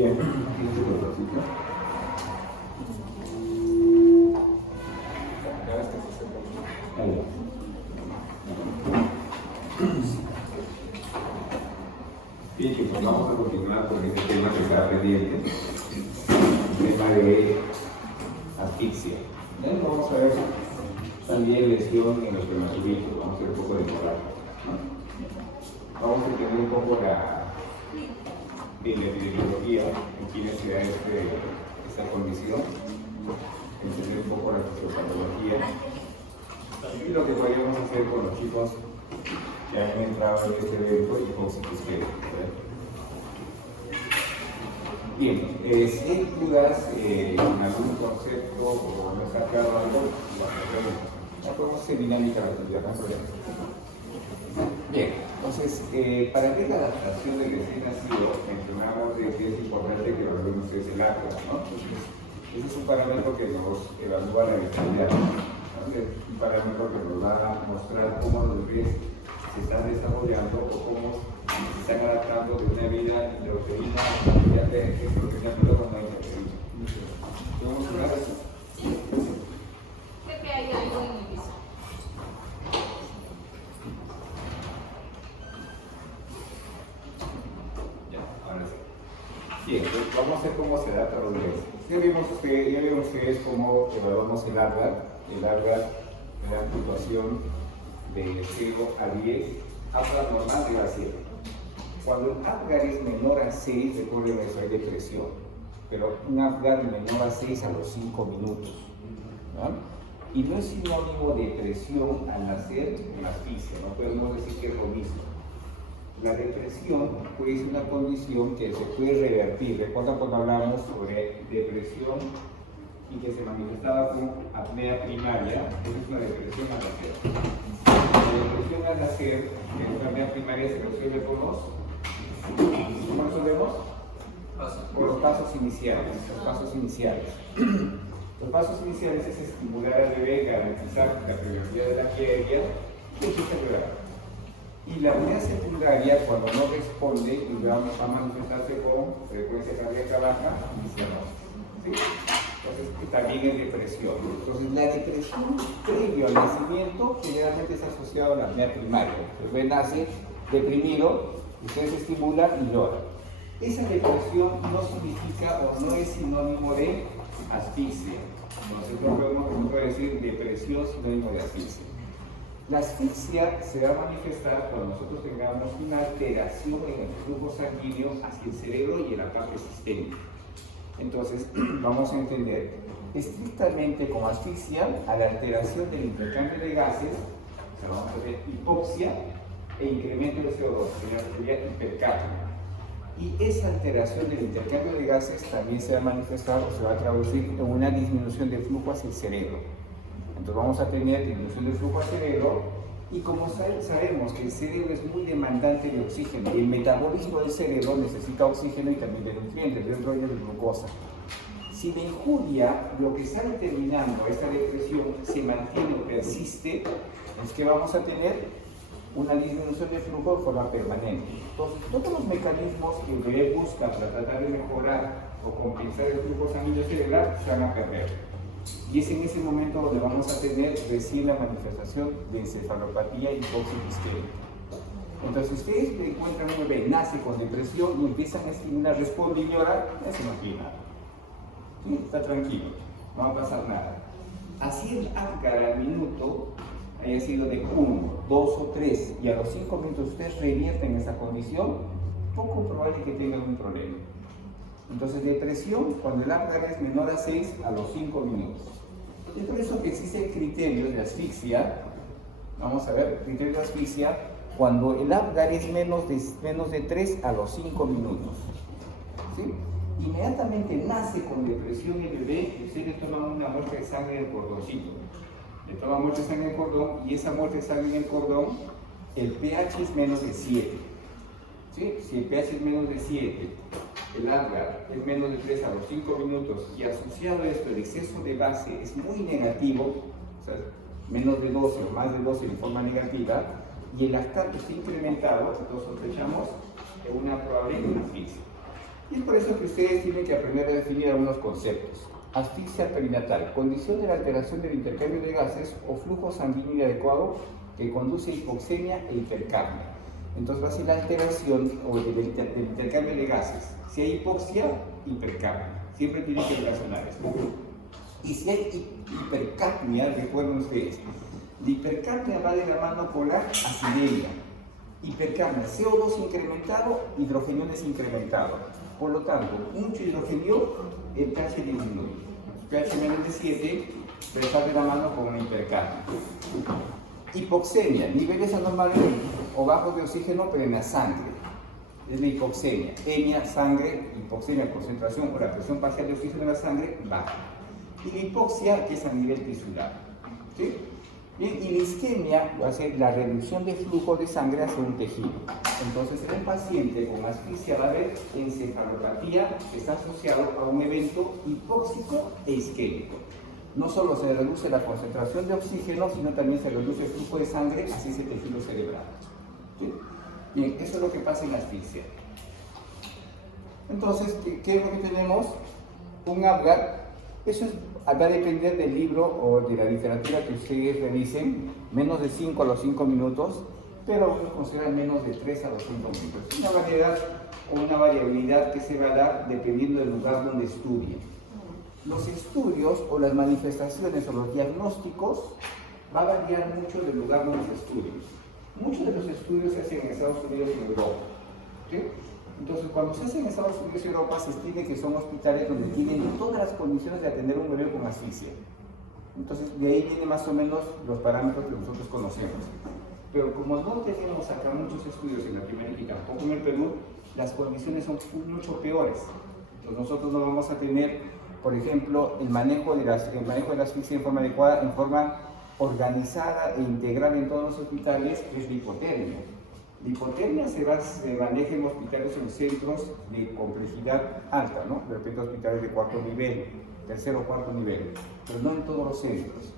Bien, aquí es el bolsito. Ahí va. Bien, chicos, vamos a continuar con este tema que está pendiente, el tema de asfixia. Vamos a ver también lesión en los espermatozoides, vamos a hacer un poco de moral, ¿no? Vamos a entender un poco la epidemiología, en quienes se da esta condición, entender un poco la fisiopatología y lo que podríamos hacer con los chicos que han entrado en este evento y con psiquisqueria. Bien, si hay dudas en algún concepto o no está claro algo, ya podemos hacer dinámica de la actividad, no hay problema. Bien, entonces, para ver la adaptación del recién nacido, mencionamos que es importante que evalúen ustedes el acta, ¿no? Entonces, ese es un parámetro que nos evalúa la actividad, ¿no? Es un parámetro que nos va a mostrar cómo los bebés se están desarrollando o cómo se están adaptando de una vida intrauterina a una vida extrauterina, pero no intrauterina. ¿Podemos hablar de eso? Creo que hay algo en el piso. Ya, ahora sí. Bien, pues vamos a ver cómo se adapta a los bebés. Ya vieron ustedes cómo evaluamos el ARGAR. El ARGAR es la puntuación de 0 a 10, APGAR normal de a 7. Cuando el APGAR es menor a 6, recuerden eso, hay depresión, pero un APGAR menor a 6 a los 5 minutos, ¿no? Y no es sinónimo de depresión al nacer en asfixia, no podemos decir que es lo mismo. La depresión puede ser una condición que se puede revertir. ¿Recuerdan cuando hablábamos sobre depresión y que se manifestaba con apnea primaria? Esa es una depresión al nacer. La depresión al nacer, que es una apnea primaria, se resuelve por los... ¿Cómo resolvemos? Por los pasos iniciales. Los pasos iniciales es estimular al bebé, garantizar la prioridad de la quierella y empieza a llorar. Y la apnea secundaria, cuando no responde, y vamos a manifestarse con frecuencia cardíaca baja y cianosis. ¿Sí? Entonces, también es depresión. Entonces, la depresión previo al nacimiento generalmente está asociada a la apnea primaria. El bebé nace deprimido, ustedes estimulan y lloran. Esa depresión no significa o no es sinónimo de asfixia. Nosotros podemos decir depresión sinónimo de asfixia. La asfixia se va a manifestar cuando nosotros tengamos una alteración en el flujo sanguíneo hacia el cerebro y en la parte sistémica. Entonces, vamos a entender estrictamente como asfixia a la alteración del intercambio de gases, o sea, vamos a ver hipoxia e incremento de CO2, que sería hipercapnia. Y esa alteración del intercambio de gases también se va a manifestar o se va a traducir en una disminución del flujo hacia el cerebro. Entonces vamos a tener disminución del flujo al cerebro y como sabemos que el cerebro es muy demandante de oxígeno y el metabolismo del cerebro necesita oxígeno y también de nutrientes, dentro de glucosa. Si de injuria lo que está determinando esta depresión se mantiene o persiste, es que vamos a tener una disminución de flujo de forma permanente. Entonces, todos los mecanismos que el bebé busca para tratar de mejorar o compensar el flujo sanguíneo cerebral se van a perder. Y es en ese momento donde vamos a tener recién la manifestación de encefalopatía hipoxia-isquémica. Entonces, ustedes encuentran un bebé, nace con depresión y empiezan a estimular, responde y llora, eso no tiene nada. ¿Sí? Está tranquilo, no va a pasar nada. Así el APGAR al minuto haya sido de 1, 2 o 3 y a los 5 minutos ustedes revierten esa condición, poco probable que tengan un problema. Entonces, depresión cuando el APGAR es menor a 6 a los 5 minutos. Es por eso que existen criterios de asfixia. Vamos a ver, criterios de asfixia cuando el APGAR es menos de 3 a los 5 minutos. ¿Sí? Inmediatamente nace con depresión el bebé, usted le toma una muestra de sangre del cordoncito. Le toma muestra de sangre del cordón y esa muestra de sangre en el cordón, el pH es menos de 7. ¿Sí? Si el pH es menos de 7, el APGAR es menos de 3 a los 5 minutos y asociado a esto el exceso de base es muy negativo, o sea, menos de 12 o más de 12 de forma negativa, y el lactato está incrementado, entonces sospechamos de una probable asfixia. Y es por eso que ustedes tienen que aprender a definir algunos conceptos. Asfixia perinatal, condición de la alteración del intercambio de gases o flujo sanguíneo inadecuado que conduce a hipoxemia e hipercapnia. Entonces va a ser la alteración del intercambio de gases. Si hay hipoxia, hipercapnia. Siempre tienen que relacionar esto. Y si hay hipercapnia, recuerden ustedes, la hipercapnia va de la mano con la acidemia. Hipercapnia, CO2 incrementado, hidrogeniones incrementado. Por lo tanto, mucho hidrogenio, el pH disminuye. pH menos de 7 va a estar de la mano con una hipercapnia. Hipoxemia, niveles anormales o bajos de oxígeno pero en la sangre. Es la hipoxemia. Emia, sangre, hipoxemia, concentración o la presión parcial de oxígeno en la sangre baja. Y la hipoxia, que es a nivel tisular. ¿Sí? Bien, y la isquemia va a ser la reducción de flujo de sangre hacia un tejido. Entonces, en un paciente con asfixia va a haber encefalopatía que está asociado a un evento hipóxico e isquémico. No solo se reduce la concentración de oxígeno, sino también se reduce el flujo de sangre hacia ese tejido cerebral. ¿Sí? Bien, eso es lo que pasa en la asfixia. Entonces, ¿qué es lo que tenemos? Un Apgar. Eso va a depender del libro o de la literatura que ustedes revisen, menos de 5 a los 5 minutos, pero uno considera menos de 3 a los 5 minutos. Es una variedad o una variabilidad que se va a dar dependiendo del lugar donde estudien. Los estudios o las manifestaciones o los diagnósticos va a variar mucho del lugar donde se estudien. Muchos de los estudios se hacen en Estados Unidos y en Europa. ¿Sí? Entonces, cuando se hace en Estados Unidos y Europa, se estima que son hospitales donde tienen todas las condiciones de atender a un bebé con asfixia. Entonces, de ahí vienen más o menos los parámetros que nosotros conocemos. Pero como no tenemos acá muchos estudios en Latinoamérica y tampoco en el Perú, las condiciones son mucho peores. Entonces, nosotros no vamos a tener, por ejemplo, el manejo de la asfixia en forma adecuada, en forma organizada e integral en todos los hospitales, que es la hipotermia. La hipotermia se maneja en hospitales o en centros de complejidad alta, ¿no? De repente hospitales de cuarto nivel, tercero o cuarto nivel, pero no en todos los centros.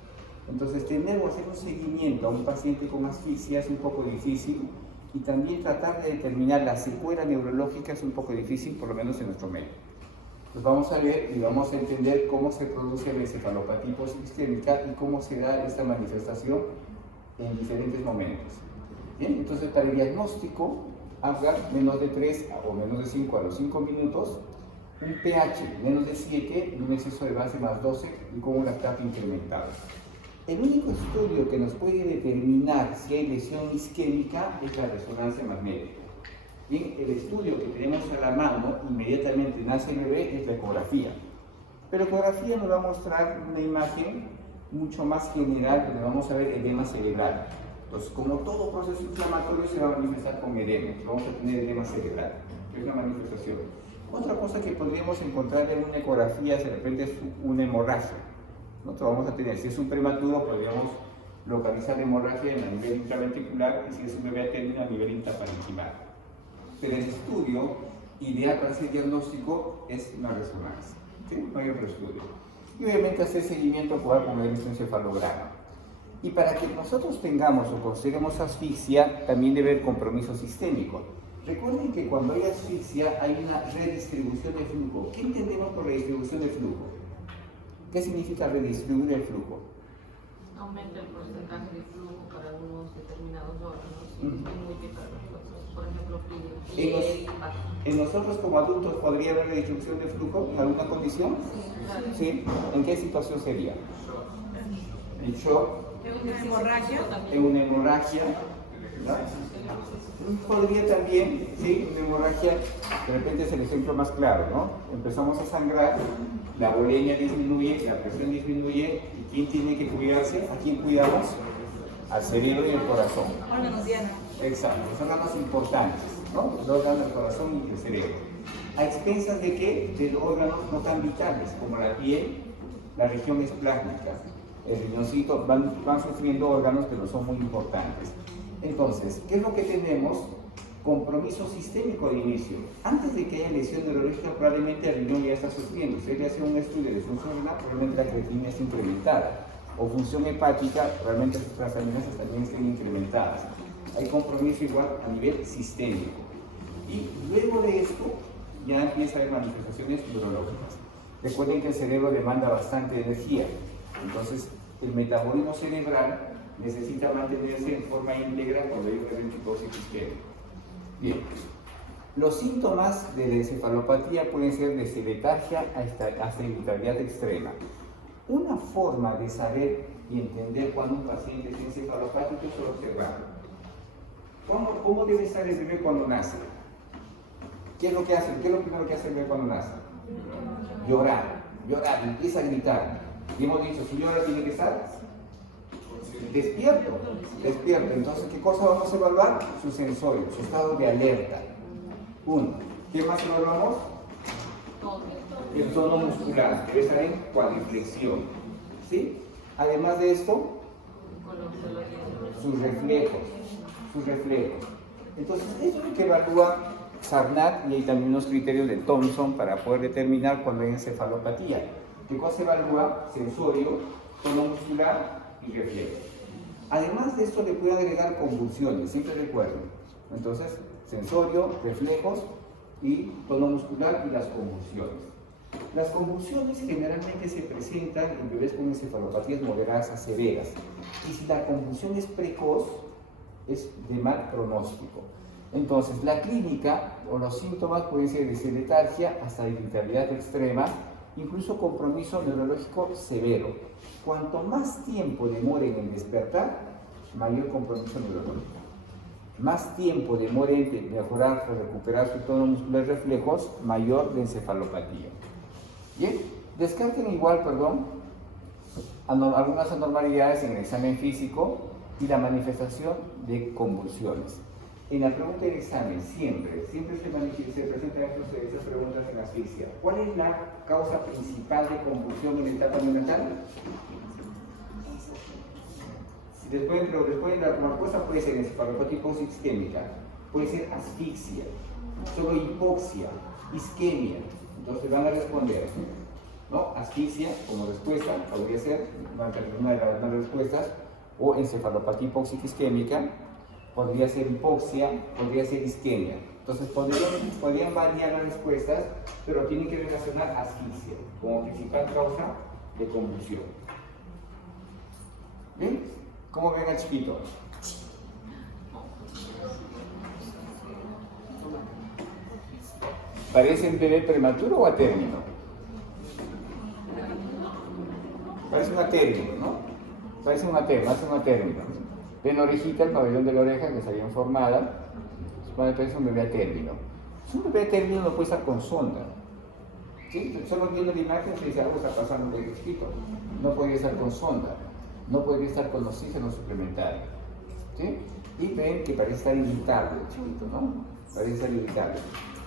Entonces, tener o hacer un seguimiento a un paciente con asfixia es un poco difícil y también tratar de determinar la secuela neurológica es un poco difícil, por lo menos en nuestro medio. Pues vamos a ver y vamos a entender cómo se produce la encefalopatía hiposisquémica y cómo se da esta manifestación en diferentes momentos. Bien, entonces para el diagnóstico, Apgar menos de 3 o menos de 5 a los 5 minutos, un pH menos de 7 y un exceso de base más 12 y con un lactato incrementado. El único estudio que nos puede determinar si hay lesión isquémica es la resonancia magnética. Bien, el estudio que tenemos a la mano, inmediatamente nace el bebé, es la ecografía. Pero la ecografía nos va a mostrar una imagen mucho más general, donde vamos a ver edema cerebral. Entonces, como todo proceso inflamatorio se va a manifestar con edema, vamos a tener edema cerebral, que es una manifestación. Otra cosa que podríamos encontrar en una ecografía de repente es una hemorragia. Nosotros vamos a tener, si es un prematuro, podríamos localizar hemorragia a nivel intraventricular y si es un bebé a término a nivel intraparenquimal. Pero el estudio ideal para ese diagnóstico es una resonancia, ¿sí? No hay otro estudio. Y obviamente hacer seguimiento con el encefalograma. Y para que nosotros tengamos o consigamos asfixia, también debe haber compromiso sistémico. Recuerden que cuando hay asfixia hay una redistribución de flujo. ¿Qué entendemos por redistribución de flujo? ¿Qué significa redistribuir el flujo? Aumenta el porcentaje de flujo para algunos determinados órganos y disminuye para otros. Por ejemplo, ¿En nosotros como adultos podría haber redistribución de flujo en alguna condición? Sí. ¿En qué situación sería? En shock. En una hemorragia, ¿no? Podría también, sí, una hemorragia, de repente es el ejemplo más claro, ¿no? Empezamos a sangrar, la volemia disminuye, la presión disminuye, ¿y quién tiene que cuidarse? ¿A quién cuidamos? Al cerebro y al corazón. Exacto, son órganos importantes, ¿no? Los órganos del corazón y el cerebro. A expensas de qué? De órganos no tan vitales, como la piel, la región esplásmica. El riñoncito van sufriendo órganos que no son muy importantes. Entonces, ¿qué es lo que tenemos? Compromiso sistémico de inicio. Antes de que haya lesión neurológica, probablemente el riñón ya está sufriendo. Si le hace un estudio de función renal, probablemente la creatinina está incrementada. O función hepática, realmente las transaminasas también estén incrementadas. Hay compromiso igual a nivel sistémico. Y luego de esto, ya empieza a haber manifestaciones neurológicas. Recuerden que el cerebro demanda bastante energía, entonces el metabolismo cerebral necesita mantenerse en forma íntegra cuando hay un evento hipóxico isquémico. Bien, los síntomas de la encefalopatía pueden ser desde letargia hasta irritabilidad extrema. Una forma de saber y entender cuando un paciente es encefalopático es observarlo. ¿Cómo debe estar el bebé cuando nace? ¿Qué es lo que hace? ¿Qué es lo primero que hace el bebé cuando nace? Llorar, empieza a gritar. Y hemos dicho, si llora tiene que estar despierto. Entonces, ¿qué cosa vamos a evaluar? Su sensorio, su estado de alerta. Uno. ¿Qué más evaluamos? El tono muscular, debe estar en cuadriflexión. ¿Sí? Además de esto, sus reflejos. Entonces, eso es lo que evalúa Sarnat, y hay también unos criterios de Thompson para poder determinar cuando hay encefalopatía. ¿Qué cosa evalúa? Sensorio, tono muscular y reflejos. Además de esto, le puede agregar convulsiones, siempre recuerden. Entonces, sensorio, reflejos y tono muscular y las convulsiones. Las convulsiones generalmente se presentan en bebés con encefalopatías moderadas a severas. Y si la convulsión es precoz, es de mal pronóstico. Entonces, la clínica o los síntomas pueden ser desde letargia hasta irritabilidad extrema, incluso compromiso neurológico severo. Cuanto más tiempo demoren en despertar, mayor compromiso neurológico. Más tiempo demoren en mejorar o recuperar su tono muscular y reflejos, mayor de encefalopatía. Bien, descarten algunas anormalidades en el examen físico y la manifestación de convulsiones. En la pregunta del examen siempre se presentan estas preguntas en asfixia. ¿Cuál es la causa principal de convulsión en la etapa neonatal? Después la respuesta puede ser encefalopatía hipóxica isquémica, puede ser asfixia, solo hipoxia, isquemia. Entonces van a responder, ¿no? Asfixia como respuesta, podría ser una de las respuestas, o encefalopatía hipóxica isquémica, podría ser hipoxia, podría ser isquemia. Entonces podrían variar las respuestas, pero tienen que relacionar asfixia como principal causa de convulsión. ¿Bien? ¿Cómo ven al chiquito? ¿Parece un bebé prematuro o a término? Parece una término, ¿no? Parece una término. Ven la orejita, el pabellón de la oreja que está bien formada. Parece un bebé a término. Un bebé a término no puede estar con sonda. ¿Sí? Solo viendo la imagen se dice algo está pasando con el chiquito. No podría estar con sonda. No podría estar con oxígeno suplementario. ¿Sí? Y ven que parece estar irritable el chiquito, ¿no? Parece estar irritable.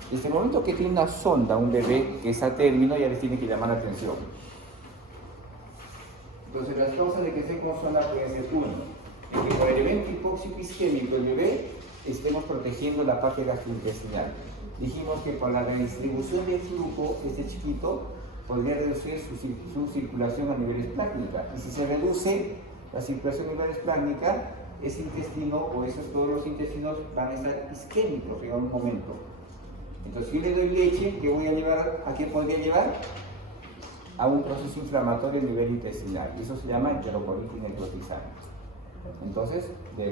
Desde el momento que tiene una sonda, un bebé que es a término, ya les tiene que llamar la atención. Entonces, las causas de que esté con sonda pueden ser uno, en que por el evento hipóxico isquémico del bebé estemos protegiendo la parte gastrointestinal. Dijimos que por la redistribución del flujo, este chiquito podría reducir su circulación a niveles plásmica. Y si se reduce la circulación a niveles plásmica, ese intestino o todos los intestinos van a estar isquémicos en algún momento. Entonces, si yo le doy leche, ¿a qué podría llevar? A un proceso inflamatorio a nivel intestinal. Y eso se llama enterocolitis necrotizante. Entonces,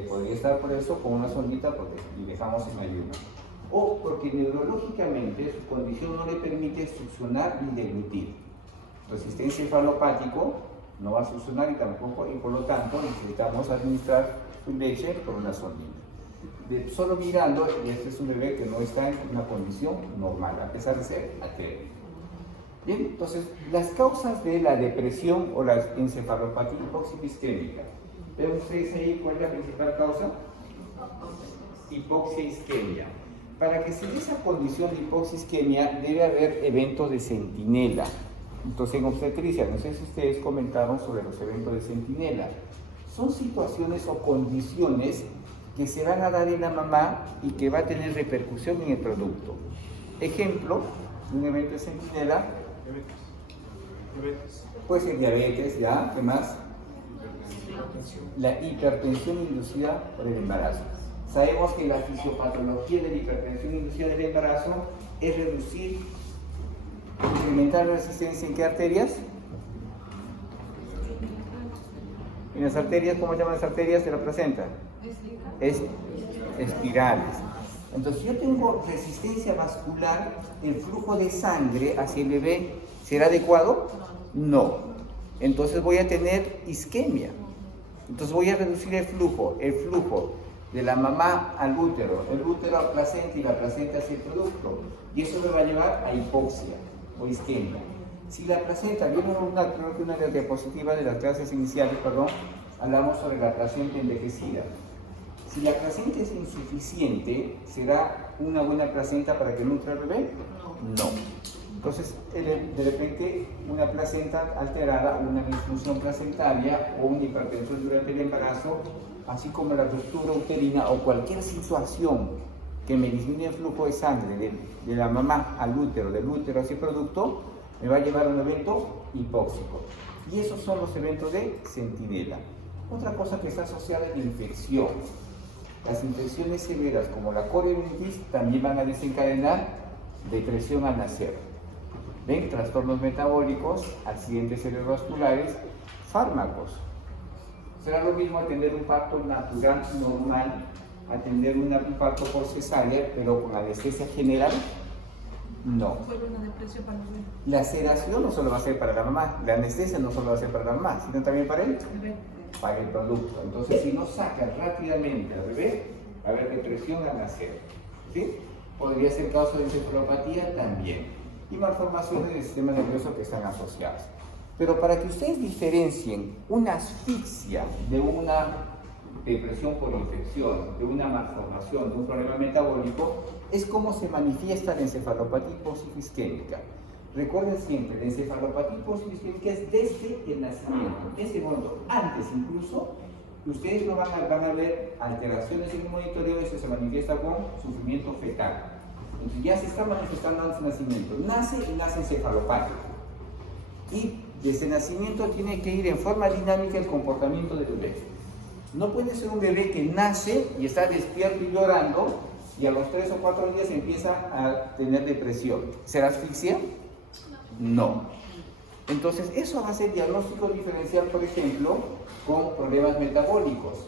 podría estar por eso con una sondita y dejamos en ayuno. O porque neurológicamente su condición no le permite succionar ni deglutir. Entonces, si está encefalopático, no va a succionar y por lo tanto necesitamos administrar su leche por una sondita. Solo mirando, y este es un bebé que no está en una condición normal, a pesar de ser ateo. Bien, entonces, las causas de la depresión o la encefalopatía hipóxica isquémica. ¿Ven ustedes ahí cuál es la principal causa? Hipoxia isquemia. Para que se dé esa condición de hipoxia isquemia, debe haber eventos de centinela. Entonces, en obstetricia, no sé si ustedes comentaron sobre los eventos de centinela. Son situaciones o condiciones que se van a dar en la mamá y que va a tener repercusión en el producto. Ejemplo, un evento de centinela. Puede ser diabetes, ¿ya? ¿Qué más? La hipertensión inducida por el embarazo. Sabemos que la fisiopatología de la hipertensión inducida del embarazo es reducir, incrementar la resistencia en qué arterias. En las arterias, ¿cómo se llaman las arterias de la placenta? Espirales. Entonces, si yo tengo resistencia vascular, el flujo de sangre hacia el bebé, ¿será adecuado? No. Entonces voy a tener isquemia. Entonces voy a reducir el flujo de la mamá al útero, el útero a placenta y la placenta hacia el producto. Y eso me va a llevar a hipoxia o isquemia. Si la placenta, vimos creo que una de las diapositivas de las clases iniciales, hablamos sobre la placenta envejecida. Si la placenta es insuficiente, ¿será una buena placenta para que nutra al bebé? No. Entonces, de repente, una placenta alterada, una disfunción placentaria o una hipertensión durante el embarazo, así como la ruptura uterina o cualquier situación que me disminuya el flujo de sangre de la mamá al útero, del útero hacia el producto, me va a llevar a un evento hipóxico. Y esos son los eventos de centinela. Otra cosa que está asociada es la infección. Las infecciones severas como la corionitis también van a desencadenar depresión al nacer. ¿Ven? Trastornos metabólicos, accidentes cerebrovasculares, fármacos. ¿Será lo mismo atender un parto natural, normal, atender un parto por cesárea, pero con anestesia general? No. La sedación no solo va a ser para la mamá, la anestesia no solo va a ser para la mamá, sino también para el producto. Entonces, si no sacan rápidamente al bebé, va a haber depresión al nacer. ¿Sí? Podría ser causa de encefalopatía también. Y malformaciones del sistema nervioso que están asociadas. Pero para que ustedes diferencien una asfixia de una depresión por infección, de una malformación, de un problema metabólico, es cómo se manifiesta la encefalopatía hipóxico-isquémica. Recuerden siempre, la encefalopatía hipóxico-isquémica es desde el nacimiento. En ese momento, antes incluso, ustedes no van a ver alteraciones en el monitoreo, eso se manifiesta con sufrimiento fetal. Entonces ya se está manifestando antes del nacimiento. Nace y nace encefalopático. Y desde el nacimiento tiene que ir en forma dinámica el comportamiento del bebé. No puede ser un bebé que nace y está despierto y llorando y a los 3 o 4 días empieza a tener depresión. ¿Será asfixia? No. Entonces eso va a ser diagnóstico diferencial, por ejemplo, con problemas metabólicos.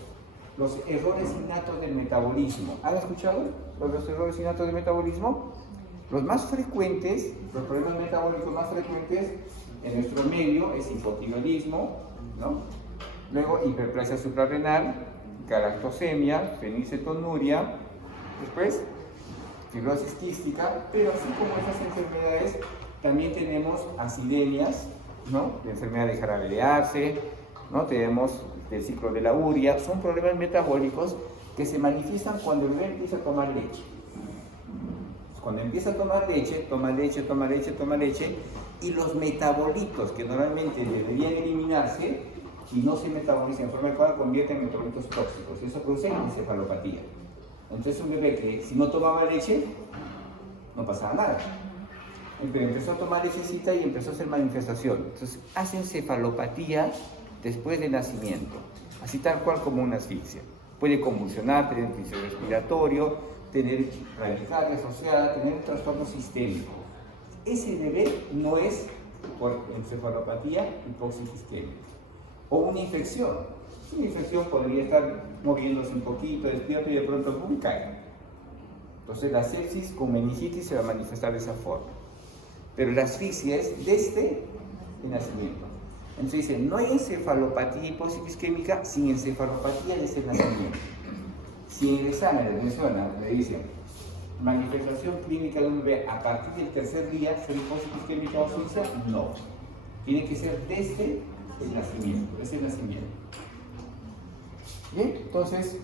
Los errores innatos del metabolismo. ¿Han escuchado los errores innatos del metabolismo? Los más frecuentes, los problemas metabólicos más frecuentes en nuestro medio es hipotiroidismo, ¿no? Luego hiperplasia suprarrenal, galactosemia, fenilcetonuria, después fibrosis quística, pero así como esas enfermedades, también tenemos acidemias, ¿no? La enfermedad de jarabelearse, ¿no? Tenemos el ciclo de la urea, son problemas metabólicos que se manifiestan cuando el bebé empieza a tomar leche. Cuando empieza a tomar leche, toma leche, y los metabolitos que normalmente deberían eliminarse y no se metabolizan en forma adecuada, convierten en metabolitos tóxicos. Eso produce encefalopatía. Entonces un bebé que si no tomaba leche, no pasaba nada. Pero empezó a tomar lechecita y empezó a hacer manifestación. Entonces hace encefalopatía después del nacimiento, así tal cual como una asfixia. Puede convulsionar, tener infección respiratorio, tener bradicardia asociada, tener trastorno sistémico. Ese bebé no es por encefalopatía hipóxico-isquémica. O una infección. Una infección podría estar moviéndose un poquito, despierto y de pronto ¡pum! Cae. Entonces la sepsis con meningitis se va a manifestar de esa forma. Pero la asfixia es desde el nacimiento. Entonces dice, no hay encefalopatía hipóxico-isquémica sin encefalopatía desde el nacimiento. Si en el examen les menciona, le dicen, manifestación clínica de un bebé a partir del tercer día, ¿ser hipóxico-isquémica o asfixia? No. Tiene que ser desde el nacimiento, Bien, entonces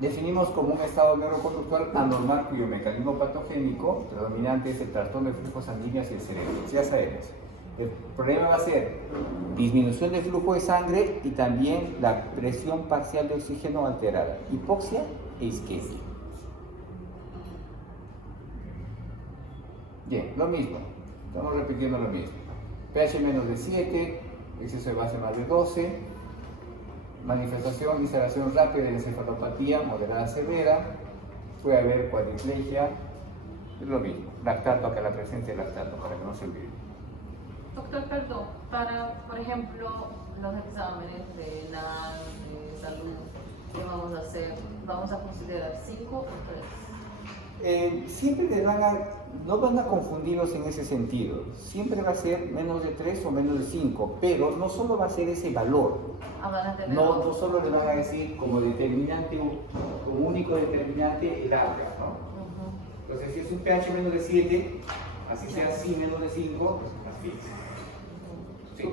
definimos como un estado neuroconductual anormal cuyo mecanismo patogénico predominante es el trastorno de flujo sanguíneo hacia el cerebro. Ya sabemos. El problema va a ser disminución del flujo de sangre y también la presión parcial de oxígeno alterada, hipoxia e isquemia. Bien, lo mismo, estamos repitiendo lo mismo. pH menos de 7, exceso de base más de 12, Manifestación, instalación rápida de la encefalopatía moderada severa, puede haber cuadriplegia, es lo mismo, lactato, acá la presencia de lactato, para que no se olvide. Doctor, perdón, para, por ejemplo, los exámenes de NAD, de salud, ¿qué vamos a hacer? ¿Vamos a considerar 5 o 3? Siempre no van a confundirlos en ese sentido. Siempre va a ser menos de 3 o menos de 5, pero no solo va a ser ese valor. No solo le van a decir como determinante, como único determinante el área, ¿no? Entonces, si es un pH menos de 7, así sea así menos de 5, asfixia. Sí.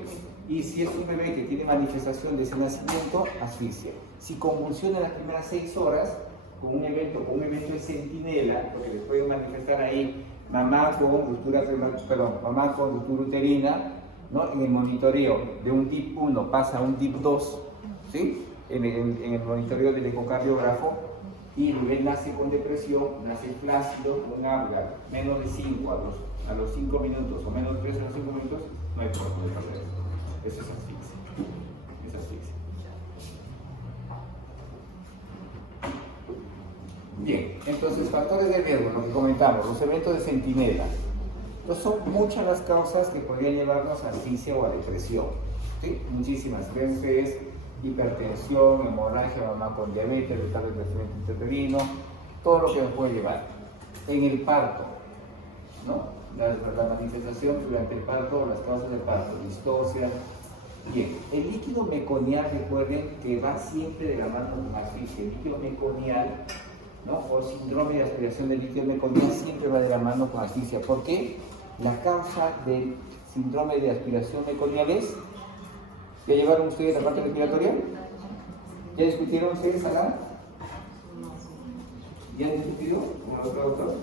Y si es un bebé que tiene manifestación de ese nacimiento, asfixia. Si convulsiona en las primeras 6 horas, con un evento de centinela, porque les pueden manifestar ahí mamá con ruptura uterina, ¿no? En el monitoreo de un DIP 1 pasa a un DIP 2, ¿sí? En el monitoreo del ecocardiógrafo, y el bebé nace con depresión, nace flácido, con habla, menos de 5 a los 5 minutos, o menos de 3 a los 5 minutos, no hay forma de saber eso. Eso es asfixia. Es asfixia. Bien, entonces factores de riesgo, lo que comentamos, los eventos de centinela. Entonces son muchas las causas que podrían llevarnos a asfixia o a depresión, ¿sí? Muchísimas. Ven ustedes hipertensión, hemorragia, mamá con diabetes, retardado de crecimiento intrauterino, todo lo que nos puede llevar. En el parto, ¿no? La manifestación durante el parto, las causas del parto, distocia. Bien, el líquido meconial, recuerden que va siempre de la mano con asfixia. El líquido meconial, ¿no? O síndrome de aspiración del líquido meconial siempre va de la mano con asfixia. ¿Por qué? La causa del síndrome de aspiración meconial es, ¿ya llevaron ustedes la parte respiratoria? ¿Ya discutieron ustedes acá? ¿Ya han discutido con el otro doctor?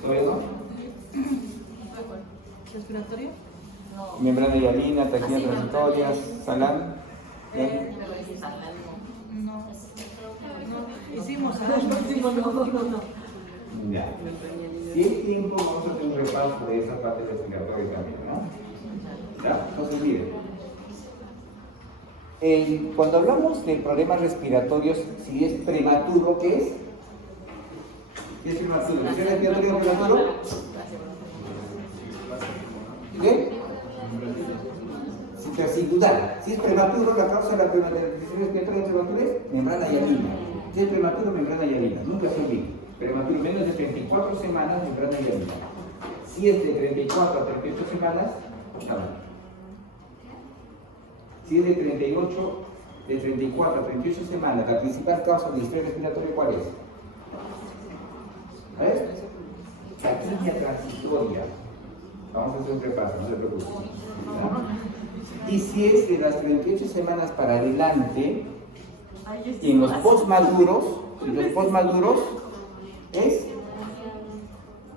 ¿Todavía no? ¿Respiratorio? No. Membrana hialina, taquina transitoria, salán. No. Hicimos no. Ya. Si es tiempo, vamos a hacer un repaso de esa parte respiratoria también, ¿no? Ya, entonces miren. Cuando hablamos de problemas respiratorios, si es prematuro, ¿qué es? ¿Qué es prematuro? ¿Es respiratorio prematuro? ¿Qué? Sin dudar, si es prematuro, la causa de la respiratoria prematura es membrana hialina. Si es prematuro, membrana hialina. Nunca se olvide. Prematuro menos de 34 semanas, membrana hialina. Si es de 34 a 38 semanas, nada. Si es de 34 a 38 semanas, la principal causa de estrés respiratorio, ¿cuál es? A ver, taquidia transitoria. Vamos a hacer un repaso, no se preocupen. Y si es de las 38 semanas para adelante, en los postmaduros, es.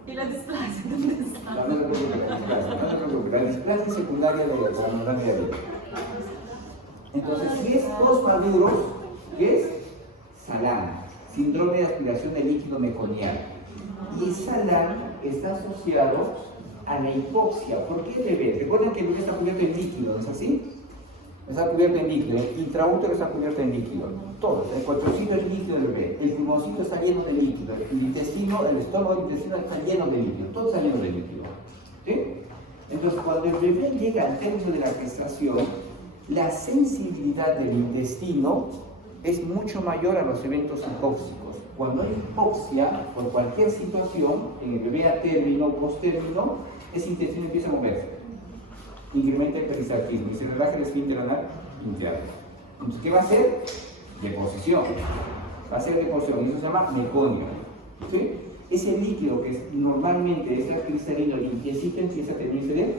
¿Y la displasia dónde está? No se preocupe, la displasia secundaria de la membrana hialina. Entonces, si es postmaduros, ¿qué es? SALAM, síndrome de aspiración de líquido meconial. Y SALAM está asociado a la hipoxia. ¿Por qué el bebé? Recuerden que el bebé está cubierto en líquido, ¿no es así? Está cubierto en líquido, el intraútero está cubierto en líquido. Todo, el cuatrocito es líquido del bebé, el pulmoncito está lleno de líquido, el intestino, el estómago, el intestino está lleno de líquido, todo está lleno de líquido. ¿Sí? Entonces, cuando el bebé llega al término de la gestación, la sensibilidad del intestino es mucho mayor a los eventos hipóxicos. Cuando hay hipoxia, por cualquier situación, en el bebé a término o post-término, ese intestino empieza a moverse. Incrementa el peristaltismo y se relaja el esfínter anal interno. Entonces, ¿qué va a hacer? Deposición. Va a ser deposición, y eso se llama meconio. ¿Sí? Ese líquido que normalmente es cristalino, limpiecito, empieza a tenerse de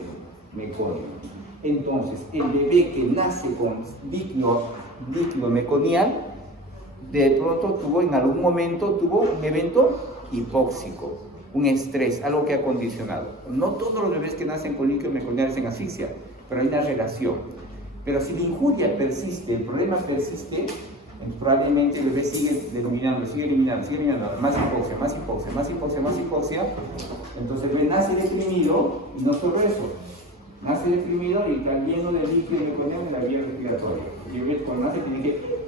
meconio. Entonces, el bebé que nace con líquido meconial, de pronto en algún momento tuvo un evento hipóxico, un estrés, algo que ha condicionado. No todos los bebés que nacen con líquido meconial es en asfixia, pero hay una relación. Pero si la injuria persiste, el problema persiste, probablemente el bebé sigue eliminando, más hipoxia. Entonces el bebé nace deprimido y no solo eso, nace deprimido y está lleno de líquido meconiano en la vía respiratoria. Y cuando nace tiene que...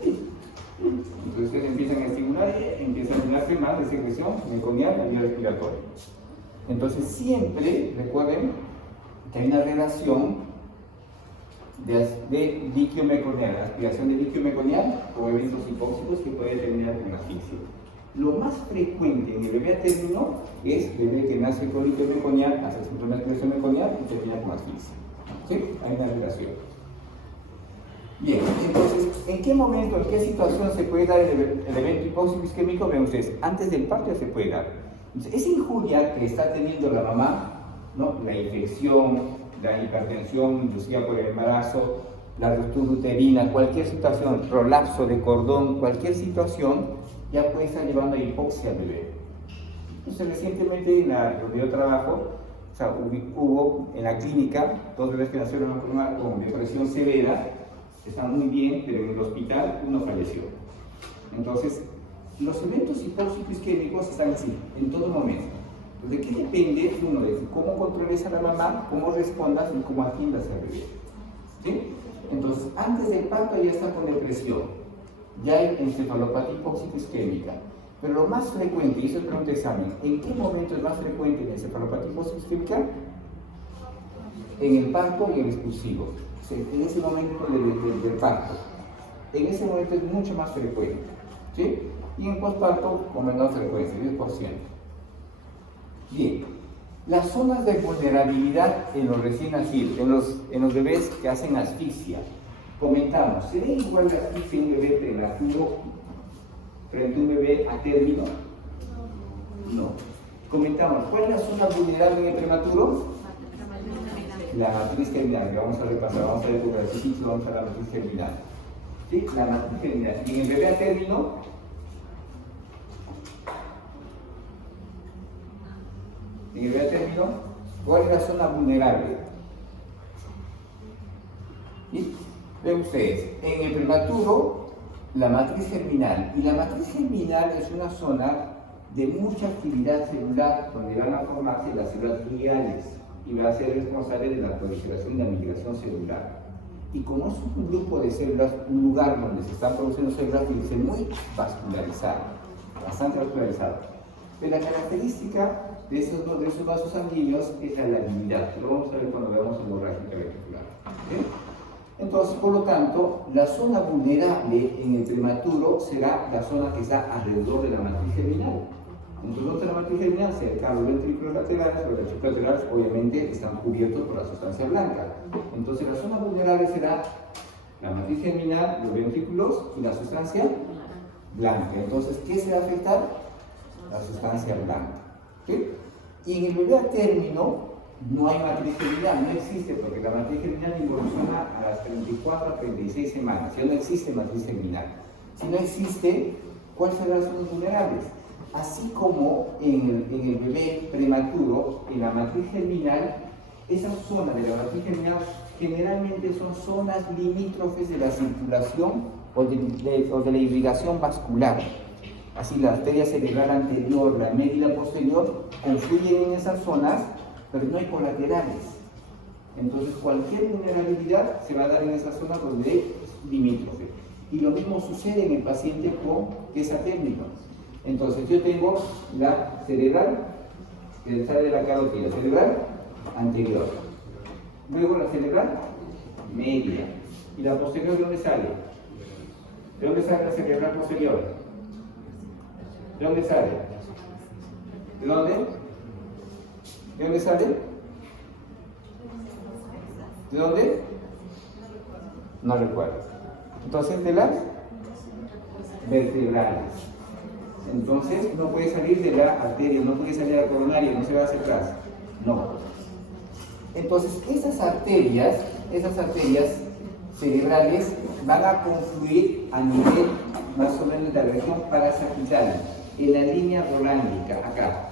Entonces ustedes empiezan a estimular y empiezan a llenarse más de secreción meconiana en la vía respiratoria. Entonces siempre, recuerden, que hay una relación de líquido meconial, aspiración de líquido meconial o eventos hipóxicos que puede terminar con asfixia. Lo más frecuente en el bebé a término es el bebé que nace con líquido meconial, hace una aspiración meconial y termina con asfixia. ¿Sí? Hay una relación. Bien, entonces, ¿en qué momento, en qué situación se puede dar el evento hipóxico isquémico? Ven ustedes, antes del parto ya se puede dar. Entonces, esa injuria que está teniendo la mamá, ¿no? La infección, la hipertensión inducida por el embarazo, la ruptura uterina, cualquier situación, prolapso de cordón, cualquier situación, ya puede estar llevando a hipoxia al bebé. Entonces, recientemente donde yo trabajo, o sea, hubo en la clínica 2 bebés que nacieron con depresión severa, están muy bien, pero en el hospital uno falleció. Entonces, los eventos hipóxicos isquémicos están así, en todo momento. ¿De qué depende? Uno, de cómo controles a la mamá, cómo respondas y cómo atiendas al bebé. ¿Sí? Entonces, antes del parto ya está con depresión, ya hay encefalopatía hipóxico isquémica. Pero lo más frecuente, y eso es pregunta de examen, ¿en qué momento es más frecuente la encefalopatía hipóxico isquémica? En el parto y el expulsivo. En ese momento del parto. En ese momento es mucho más frecuente. ¿Sí? Y en posparto con menor frecuencia, 10%. Bien, las zonas de vulnerabilidad en los recién nacidos, en los bebés que hacen asfixia. Comentamos, ¿sería igual la asfixia en un bebé prematuro frente a un bebé a término? No. Comentamos, ¿cuál es la zona vulnerable en el prematuro? La matriz germinal, que vamos a repasar, vamos a ver por el vamos a la matriz germinal. ¿Sí? La matriz germinal. Y en el bebé a término, ¿cuál es la zona vulnerable? ¿Sí? Ven ustedes, en el prematuro, la matriz germinal. Y la matriz germinal es una zona de mucha actividad celular, donde van a formarse las células gliales y va a ser responsable de la proliferación y la migración celular. Y como es un grupo de células, un lugar donde se están produciendo células, tiene que ser muy vascularizado, bastante vascularizado. Pero la característica de esos vasos sanguíneos es la labilidad, lo vamos a ver cuando veamos hemorrágica ventricular. ¿Sí? Entonces, por lo tanto, la zona vulnerable en el prematuro será la zona que está alrededor de la matriz germinal. Entonces, donde la matriz germinal, cerca a los ventrículos laterales, los ventrículos laterales obviamente están cubiertos por la sustancia blanca. Entonces, la zona vulnerable será la matriz germinal, los ventrículos y la sustancia blanca. Entonces, ¿qué se va a afectar? La sustancia blanca. ¿Sí? Y en el bebé a término no hay matriz germinal, no existe, porque la matriz germinal involuciona a las 34 a 36 semanas. Ya no existe matriz germinal. Si no existe, ¿cuáles serán las zonas vulnerables? Así como en el bebé prematuro, en la matriz germinal, esas zonas de la matriz germinal generalmente son zonas limítrofes de la circulación o de la irrigación vascular. Así la arteria cerebral anterior, la media y la posterior confluyen en esas zonas, pero no hay colaterales. Entonces cualquier vulnerabilidad se va a dar en esas zonas donde es limítrofe. Y lo mismo sucede en el paciente que es atérmico. Entonces yo tengo la cerebral, que sale de la carótida, cerebral anterior. Luego la cerebral media. ¿Y la posterior de dónde sale? ¿De dónde sale la cerebral posterior? ¿De dónde sale? ¿De dónde? ¿De dónde sale? ¿De dónde? No recuerdo. Entonces, de las vertebrales. Entonces, no puede salir de la arteria, no puede salir de la coronaria, no se va hacia atrás. No. Entonces, esas arterias cerebrales van a confluir a nivel más o menos de la región parasagital, en la línea rolándica, acá,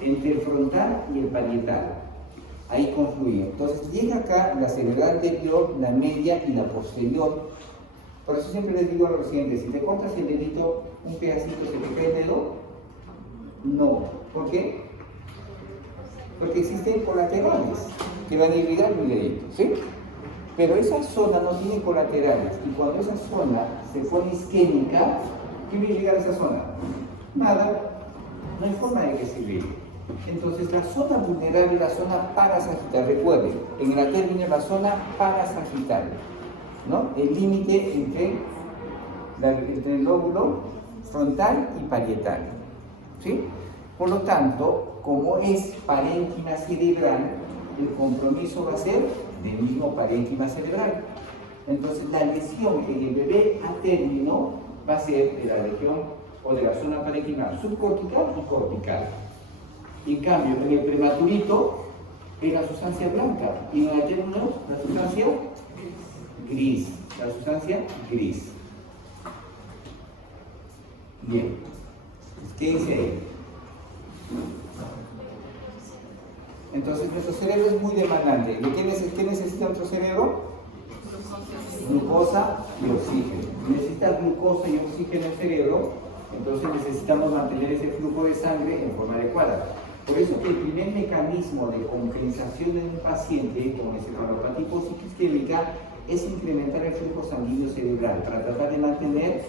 entre el frontal y el parietal. Ahí confluyen. Entonces, llega acá la cerebral anterior, la media y la posterior. Por eso siempre les digo a los pacientes, si te cortas el dedito, un pedacito, ¿se te cae el dedo? No. ¿Por qué? Porque existen colaterales. que van a irrigar mi dedito, ¿sí? Pero esa zona no tiene colaterales, y cuando esa zona se pone isquémica, ¿qué va a irrigar esa zona? Nada, no hay forma de que se irrigue. Entonces la zona vulnerable es la zona parasagital, recuerden, en la término es la zona parasagital, ¿no? El límite entre el lóbulo frontal y parietal, ¿sí? Por lo tanto, como es parénquima cerebral, el compromiso va a ser del mismo parénquima cerebral. Entonces la lesión en el bebé a término va a ser de la región o de la zona parenquimal subcortical y cortical. En cambio, en el prematurito es la sustancia blanca y en el término la sustancia gris. La sustancia gris. Bien. ¿Qué dice ahí? Entonces nuestro cerebro es muy demandante. ¿De qué necesita nuestro cerebro? Glucosa y oxígeno. Necesita glucosa y oxígeno el cerebro, entonces necesitamos mantener ese flujo de sangre en forma adecuada. Por eso que el primer mecanismo de compensación en un paciente con encefalopatía isquémica es incrementar el flujo sanguíneo cerebral para tratar de mantener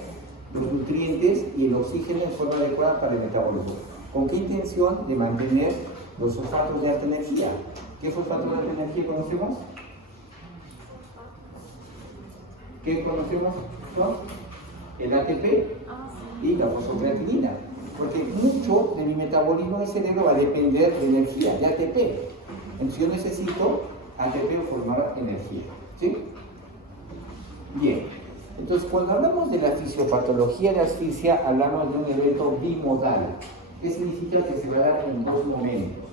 los nutrientes y el oxígeno en forma adecuada para el metabolismo. ¿Con qué intención? De mantener los fosfatos de alta energía. ¿Qué fosfatos de alta energía conocemos? ¿Qué conocemos? Son el ATP y la fosfocreatinina. Porque mucho de mi metabolismo del cerebro va a depender de energía, de ATP. Entonces yo necesito ATP o formar energía. ¿Sí? Bien. Entonces cuando hablamos de la fisiopatología de asfixia, hablamos de un evento bimodal. ¿Qué significa? Que se va a dar en dos momentos.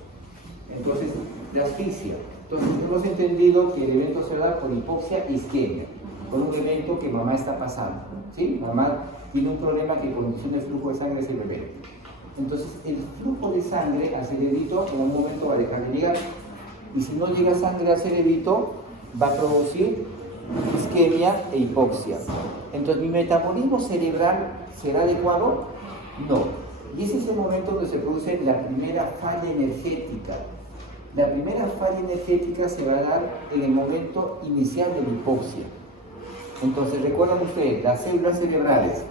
Entonces, la asfixia. Entonces hemos entendido que el evento se va a dar por hipoxia e isquemia, por un evento que mamá está pasando. ¿Sí? Mamá tiene un problema que condiciona el flujo de sangre hacia el bebé. Entonces, el flujo de sangre al cerebrito en un momento va a dejar de llegar. Y si no llega sangre al cerebrito, va a producir isquemia e hipoxia. Entonces, ¿mi metabolismo cerebral será adecuado? No. Y ese es el momento donde se produce la primera falla energética. La primera falla energética se va a dar en el momento inicial de la hipoxia. Entonces, recuerden ustedes, las células cerebrales,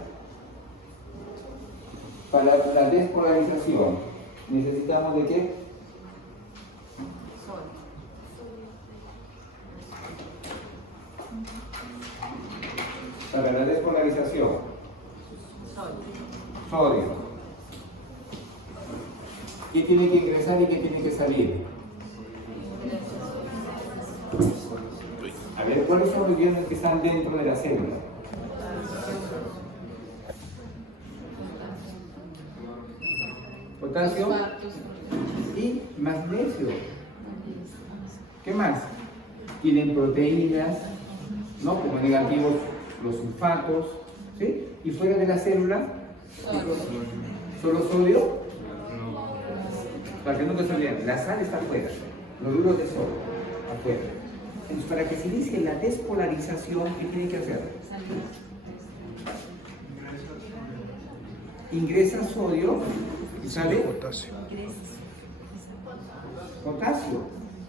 para la despolarización, ¿necesitamos de qué? Para la despolarización, sodio. ¿Qué tiene que ingresar y qué tiene que salir? A ver, ¿cuáles son los iones que están dentro de la célula? Potasio y magnesio. ¿Qué más? Tienen proteínas, ¿no? Como negativos los sulfatos, ¿sí? Y fuera de la célula, ¿solo sodio? Para que no te olviden, la sal está afuera, los duros de sodio, afuera. Entonces, para que se inicie la despolarización, ¿qué tiene que hacer? Ingresa sodio y sale potasio.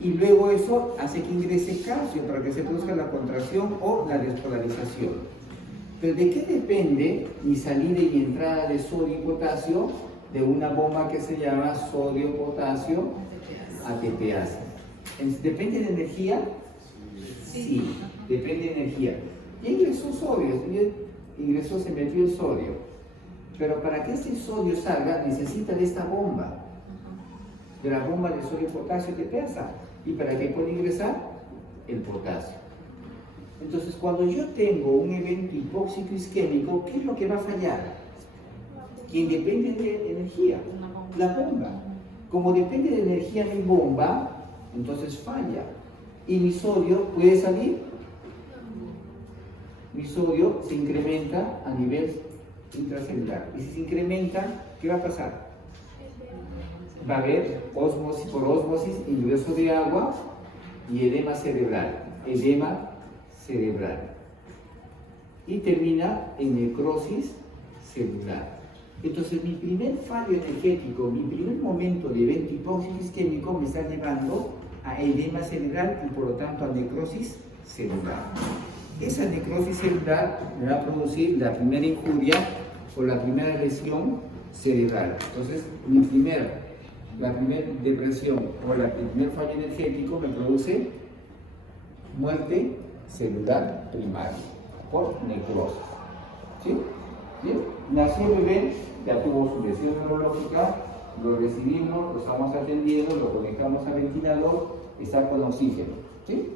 Y luego eso hace que ingrese calcio para que se produzca la contracción o la despolarización. Pero ¿de qué depende mi salida y mi entrada de sodio y potasio? De una bomba que se llama sodio-potasio ATPasa. ¿Depende de energía? Sí, depende de energía. Y ingresó sodio, se metió el sodio. Pero para que este sodio salga, necesita de esta bomba, de la bomba de sodio-potasio ATPasa. ¿Y para qué puede ingresar? El potasio. Entonces, cuando yo tengo un evento hipóxico isquémico, ¿qué es lo que va a fallar? ¿Quién depende de energía? La bomba. Como depende de energía mi bomba, entonces falla. ¿Y mi sodio puede salir? Mi sodio se incrementa a nivel intracelular. Y si se incrementa, ¿qué va a pasar? Va a haber osmosis, por osmosis, ingreso de agua y edema cerebral. Edema cerebral. Y termina en necrosis celular. Entonces, mi primer fallo energético, mi primer momento de evento hipóxico isquémico me está llevando a edema cerebral y por lo tanto a necrosis celular. Esa necrosis celular me va a producir la primera injuria o la primera lesión cerebral. Entonces, la primera depresión o el primer fallo energético me produce muerte celular primaria por necrosis. ¿Sí? Bien, nació el bebé, ya tuvo su lesión neurológica, lo recibimos, lo estamos atendiendo, lo conectamos al ventilador, está con oxígeno. ¿Sí?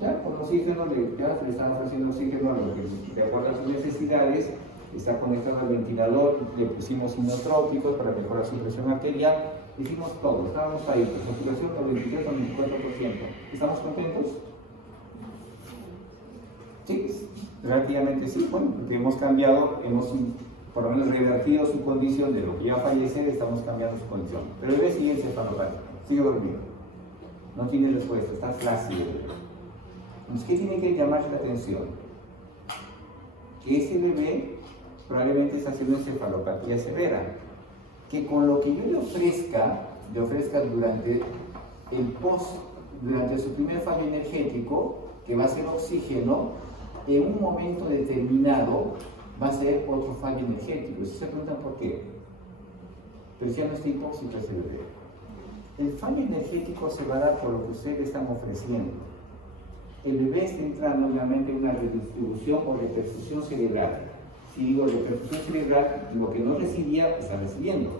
Ya con oxígeno, ya le estamos ofreciendo oxígeno a lo que de acuerdo a sus necesidades, está conectado al ventilador, le pusimos inotrópicos para mejorar su presión arterial, hicimos todo, estábamos ahí, saturación por 23 o 24%. ¿Estamos contentos? Sí, relativamente sí, bueno, porque hemos cambiado, hemos por lo menos revertido su condición de lo que iba a fallecer, estamos cambiando su condición. Pero el bebé sigue encefalopático, sigue dormido, no tiene respuesta, está flácido. Entonces, ¿qué tiene que llamar la atención? Que ese bebé probablemente está haciendo encefalopatía severa, que con lo que yo le ofrezca durante durante su primer fallo energético, que va a ser oxígeno, en un momento determinado va a ser otro fallo energético. Y se preguntan por qué. Pero ya no está hipóxico ese bebé. El fallo energético se va a dar por lo que ustedes le están ofreciendo. El bebé está entrando obviamente en una redistribución o reperfusión cerebral. Si digo reperfusión cerebral, lo que no recibía, está recibiendo.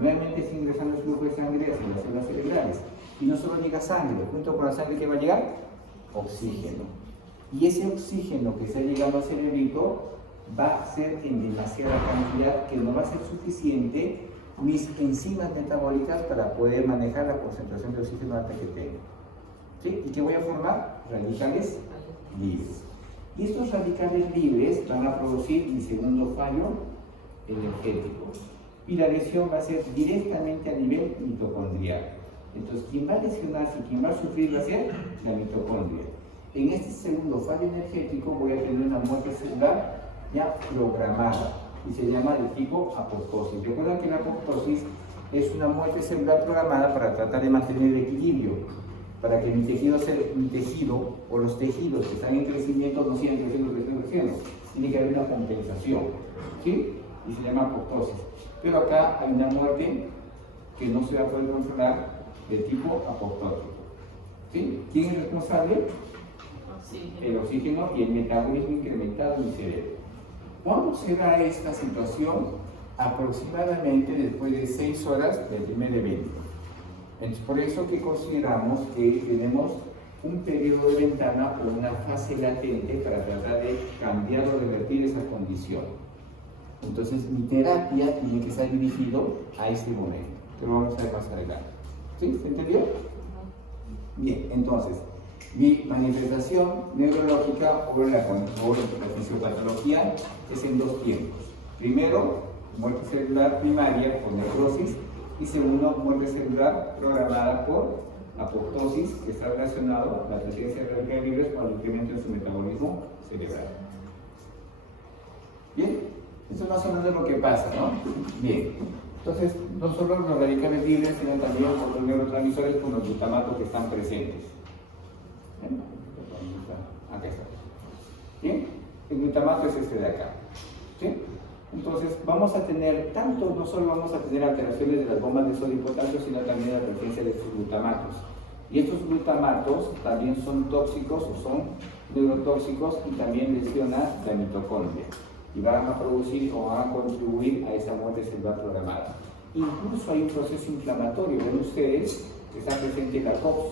Nuevamente está ingresando el flujo de sangre hacia las células cerebrales. Y no solo llega sangre, junto con la sangre que va a llegar, oxígeno. Y ese oxígeno que está llegando al cerebrito va a ser en demasiada cantidad que no va a ser suficiente mis enzimas metabólicas para poder manejar la concentración de oxígeno alta que tengo. ¿Sí? ¿Y qué voy a formar? Radicales libres. Y estos radicales libres van a producir mi segundo fallo energético. Y la lesión va a ser directamente a nivel mitocondrial. Entonces, quien va a lesionarse, quien va a sufrir va a ser la mitocondria. En este segundo fallo energético voy a tener una muerte celular ya programada y se llama de tipo apoptosis. Recuerden que la apoptosis es una muerte celular programada para tratar de mantener el equilibrio, para que mi tejido o los tejidos que están en crecimiento no sigan creciendo. Tiene que haber una compensación, ¿sí? Y se llama apoptosis. Pero acá hay una muerte que no se va a poder controlar de tipo apoptótico. ¿Sí? ¿Quién es responsable? El oxígeno y el metabolismo incrementado en mi cerebro. ¿Cuándo se da esta situación? Aproximadamente después de 6 horas del primer evento. Entonces, por eso que consideramos que tenemos un periodo de ventana o una fase latente para tratar de cambiar o revertir esa condición. Entonces, mi terapia tiene que estar dirigido a este momento, que lo vamos a ver más adelante. ¿Sí? ¿Se entendió? Bien, entonces, mi manifestación neurológica o la fisiopatología es en 2 tiempos. Primero, muerte celular primaria por necrosis y segundo, muerte celular programada por apoptosis, que está relacionado a la presencia de radicales libres con el incremento en su metabolismo cerebral. Bien, esto es más o menos lo que pasa, ¿no? Bien, entonces no solo los radicales libres, sino también por los neurotransmisores con los glutamatos que están presentes. Acá está. ¿Bien? El glutamato es este de acá. ¿Sí? Entonces vamos a tener no solo vamos a tener alteraciones de las bombas de sodio y potasio, sino también la presencia de estos glutamatos. Y estos glutamatos también son tóxicos o son neurotóxicos y también lesionan la mitocondria. Y van a producir o van a contribuir a esa muerte celular programada. Incluso hay un proceso inflamatorio, ven ustedes, que está presente en la COX.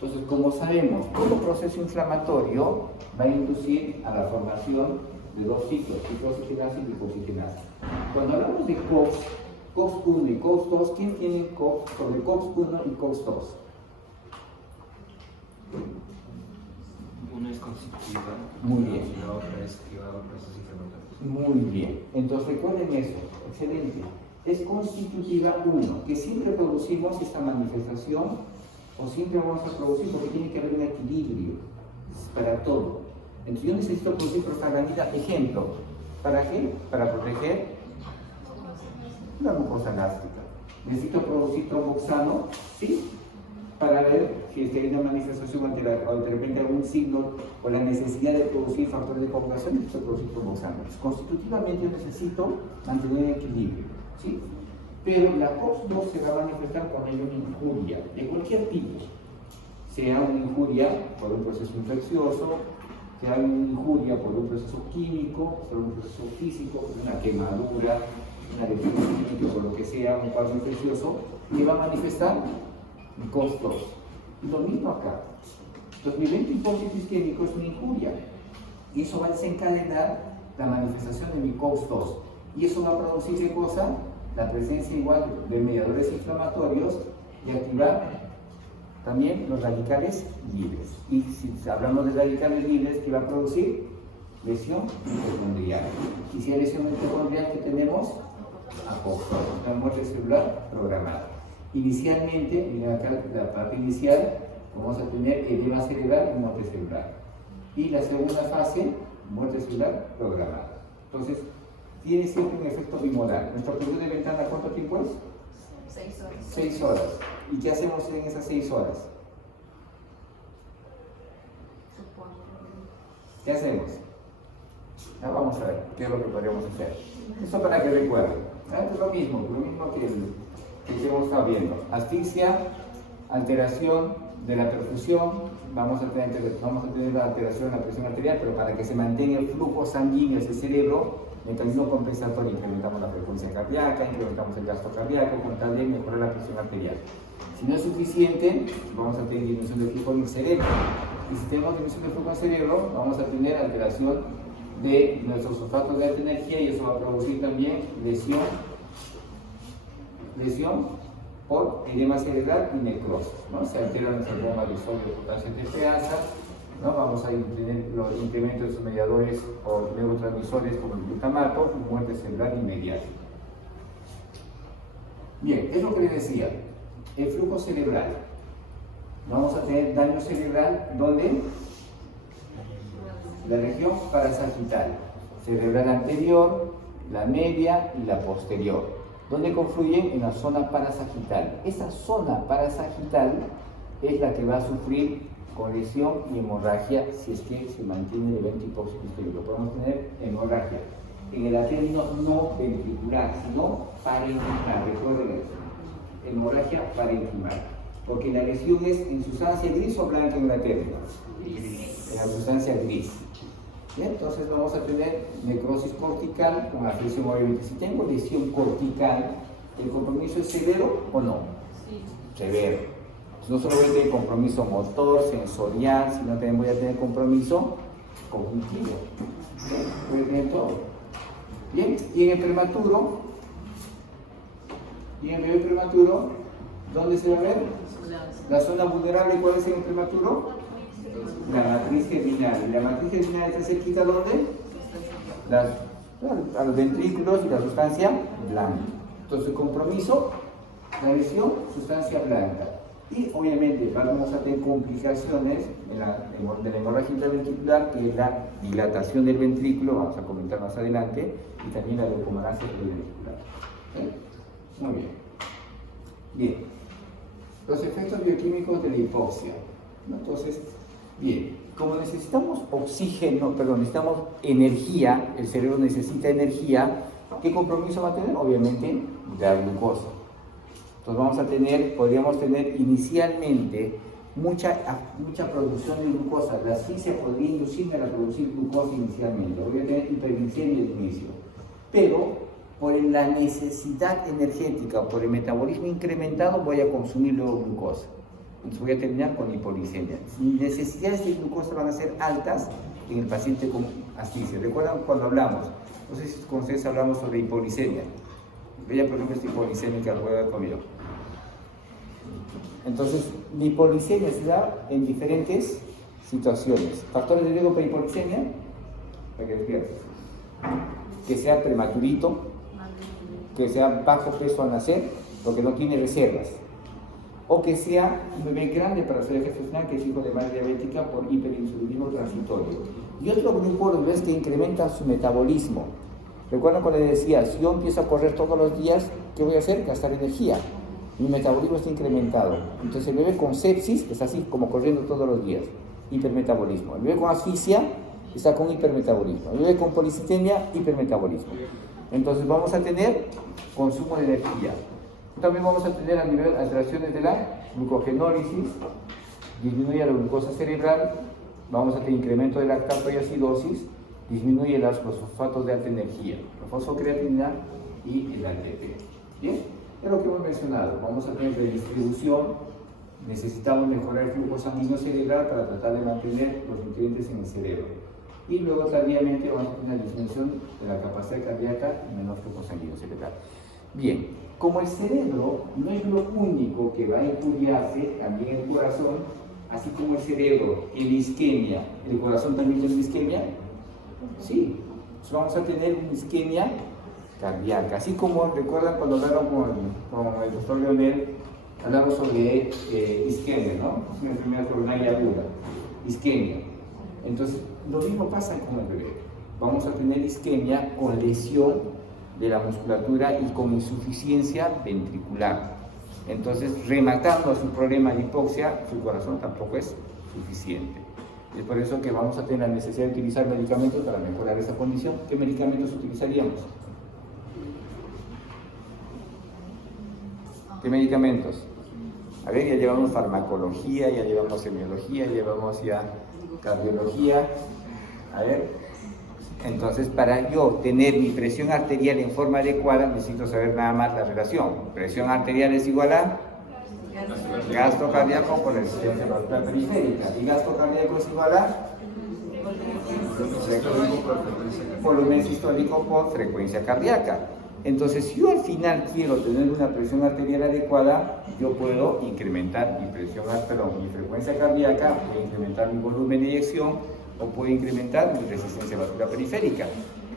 Entonces, como sabemos, todo proceso inflamatorio va a inducir a la formación de 2 ciclos, ciclooxigenasa y glicoxigenasa. Cuando hablamos de COX, COX-1 y COX-2, ¿quién tiene COX sobre COX-1 y COX-2? Una es constitutiva, Muy bien. Y la otra es privada por procesos inflamatorios. Muy bien. Entonces, recuerden eso. Excelente. Es constitutiva 1, que siempre producimos esta manifestación o siempre vamos a producir porque tiene que haber un equilibrio para todo. Entonces yo necesito producir prostaglandina, ejemplo, ¿para qué? Para proteger la glucosa gástrica. Necesito producir tromboxano, ¿sí? para ver si es que hay una manifestación o de repente algún signo o la necesidad de producir factores de conjugación y estoy produciendo tromboxámeros. Constitutivamente yo necesito mantener el equilibrio, ¿sí? Pero la COX-2 se va a manifestar cuando hay una injuria de cualquier tipo, sea una injuria por un proceso infeccioso, sea una injuria por un proceso químico, por un proceso físico, por una quemadura, una lesión química, por lo que sea, un cuadro infeccioso, que va a manifestar mi COX-2. Y lo mismo acá. Entonces, mi evento hipócrita isquémico es una injuria. Y eso va a desencadenar la manifestación de mi COX-2. Y eso va a producir, ¿qué cosa? La presencia igual de mediadores inflamatorios y activar también los radicales libres. Y si hablamos de radicales libres, ¿qué va a producir? Lesión mitocondrial. Y si hay lesión mitocondrial, ¿qué tenemos? Apoptosis, una muerte celular programada. Inicialmente, miren acá la parte inicial, vamos a tener edema cerebral y muerte celular. Y la segunda fase, muerte celular programada. Entonces, tiene siempre un efecto bimodal. Nuestro periodo de ventana, ¿cuánto tiempo es? 6 horas. 6 horas. ¿Y qué hacemos en esas 6 horas? ¿Qué hacemos? Ya vamos a ver qué es lo que podríamos hacer. Esto para que recuerden. Es lo mismo que hemos estado viendo. Asfixia, alteración de la perfusión, vamos a tener la alteración de la presión arterial, pero para que se mantenga el flujo sanguíneo hacia el cerebro, mecanismo compensatorio, incrementamos la frecuencia cardíaca, incrementamos el gasto cardíaco, con tal de mejorar la presión arterial. Si no es suficiente, vamos a tener disminución del flujo en el cerebro. Y si tenemos disminución del flujo en el cerebro, vamos a tener alteración de nuestros sulfatos de alta energía y eso va a producir también lesión por edema cerebral y necrosis, ¿no? Se altera nuestra bomba de sodio, potasio, TPasa, ¿no? Vamos a tener los incrementos de sus mediadores o neurotransmisores como el glutamato y muerte celular inmediata. Bien, es lo que les decía, el flujo cerebral. Vamos a tener daño cerebral, ¿dónde? La región parasagital, cerebral anterior, la media y la posterior, donde confluyen en la zona parasagital. Esa zona parasagital es la que va a sufrir con lesión y hemorragia si es que se mantiene el evento hipóxico isquémico. Podemos tener hemorragia en el término no ventricular, sino parenquimal. Recuerden eso, hemorragia parenquimal, porque la lesión es en sustancia gris o blanca en la término, en la sustancia gris. Bien, entonces vamos a tener necrosis cortical con afección móvil. Si tengo lesión cortical, ¿el compromiso es severo o no? Sí. Severo. Entonces, no solo voy a tener compromiso motor, sensorial, sino también voy a tener compromiso cognitivo. ¿Bien? Voy a tener todo. Bien, y en el prematuro, bebé prematuro, ¿dónde se va a ver? La zona vulnerable, ¿cuál es en el prematuro? La matriz germinal. ¿Y la matriz germinal está cerquita dónde? A los ventrículos y la sustancia blanca. Entonces, compromiso, la lesión, sustancia blanca. Y obviamente vamos a tener complicaciones de la hemorragia intraventricular, que es la dilatación del ventrículo, vamos a comentar más adelante, y también la leucomalacia ventricular. Muy bien. Bien. Los efectos bioquímicos de la hipoxia. Entonces, bien, como necesitamos necesitamos energía, el cerebro necesita energía, ¿qué compromiso va a tener? Obviamente, la glucosa. Entonces vamos a tener, podríamos tener inicialmente mucha producción de glucosa. La asfixia podría inducirme a producir glucosa inicialmente, voy a tener hiperglicemia de inicio. Pero por la necesidad energética o por el metabolismo incrementado voy a consumir luego glucosa. Entonces voy a terminar con hipoglicemia. Mis necesidades de glucosa van a ser altas en el paciente con asfixia. ¿Recuerdan cuando hablamos? No sé si con ustedes hablamos sobre hipoglicemia. Ella, por ejemplo, es hipoglicémica, lo puede haber comido. Entonces, la hipoglicemia se da en diferentes situaciones. Factores de riesgo para hipoglicemia, para que despiertes. Que sea prematurito, que sea bajo peso al nacer, porque no tiene reservas. O que sea un bebé grande para ser gestacional, que es hijo de madre diabética por hiperinsulinismo transitorio. Y otro grupo de bebés que incrementan su metabolismo. Recuerdo cuando les decía, si yo empiezo a correr todos los días, ¿qué voy a hacer? Gastar energía. mi metabolismo está incrementado. Entonces el bebé con sepsis está así como corriendo todos los días, hipermetabolismo. El bebé con asfixia está con hipermetabolismo. El bebé con policitemia, hipermetabolismo. Entonces vamos a tener consumo de energía. También vamos a tener a nivel alteraciones de la glucogenólisis, disminuye la glucosa cerebral, vamos a tener incremento de lactato y acidosis, disminuye los fosfatos de alta energía, la fosfocreatina y el ATP. Bien, es lo que hemos mencionado. Vamos a tener redistribución, necesitamos mejorar el flujo sanguíneo cerebral para tratar de mantener los nutrientes en el cerebro. Y luego tardíamente vamos a tener una disminución de la capacidad cardíaca y menor flujo sanguíneo cerebral. Bien, como el cerebro no es lo único que va a injuriarse, también el corazón, así como el cerebro tiene isquemia, ¿el corazón también tiene isquemia? Sí, entonces vamos a tener una isquemia cardíaca, así como recuerdan cuando hablaron con el doctor Leonel, hablamos sobre isquemia, ¿no? Es una enfermedad coronaria aguda, isquemia. Entonces, lo mismo pasa con el bebé. Vamos a tener isquemia con lesión de la musculatura y con insuficiencia ventricular. Entonces, rematando a su problema de hipoxia, su corazón tampoco es suficiente. Es por eso que vamos a tener la necesidad de utilizar medicamentos para mejorar esa condición. ¿Qué medicamentos utilizaríamos? ¿Qué medicamentos? A ver, ya llevamos farmacología, ya llevamos semiología, ya llevamos ya cardiología. A ver, entonces para yo tener mi presión arterial en forma adecuada necesito saber nada más la relación. Presión arterial es igual a gasto cardíaco por resistencia vascular periférica. Y gasto cardíaco es igual a volumen sistólico por frecuencia cardíaca. Entonces, si yo al final quiero tener una presión arterial adecuada, yo puedo incrementar mi mi frecuencia cardíaca, puedo incrementar mi volumen de eyección o puedo incrementar mi resistencia vascular periférica.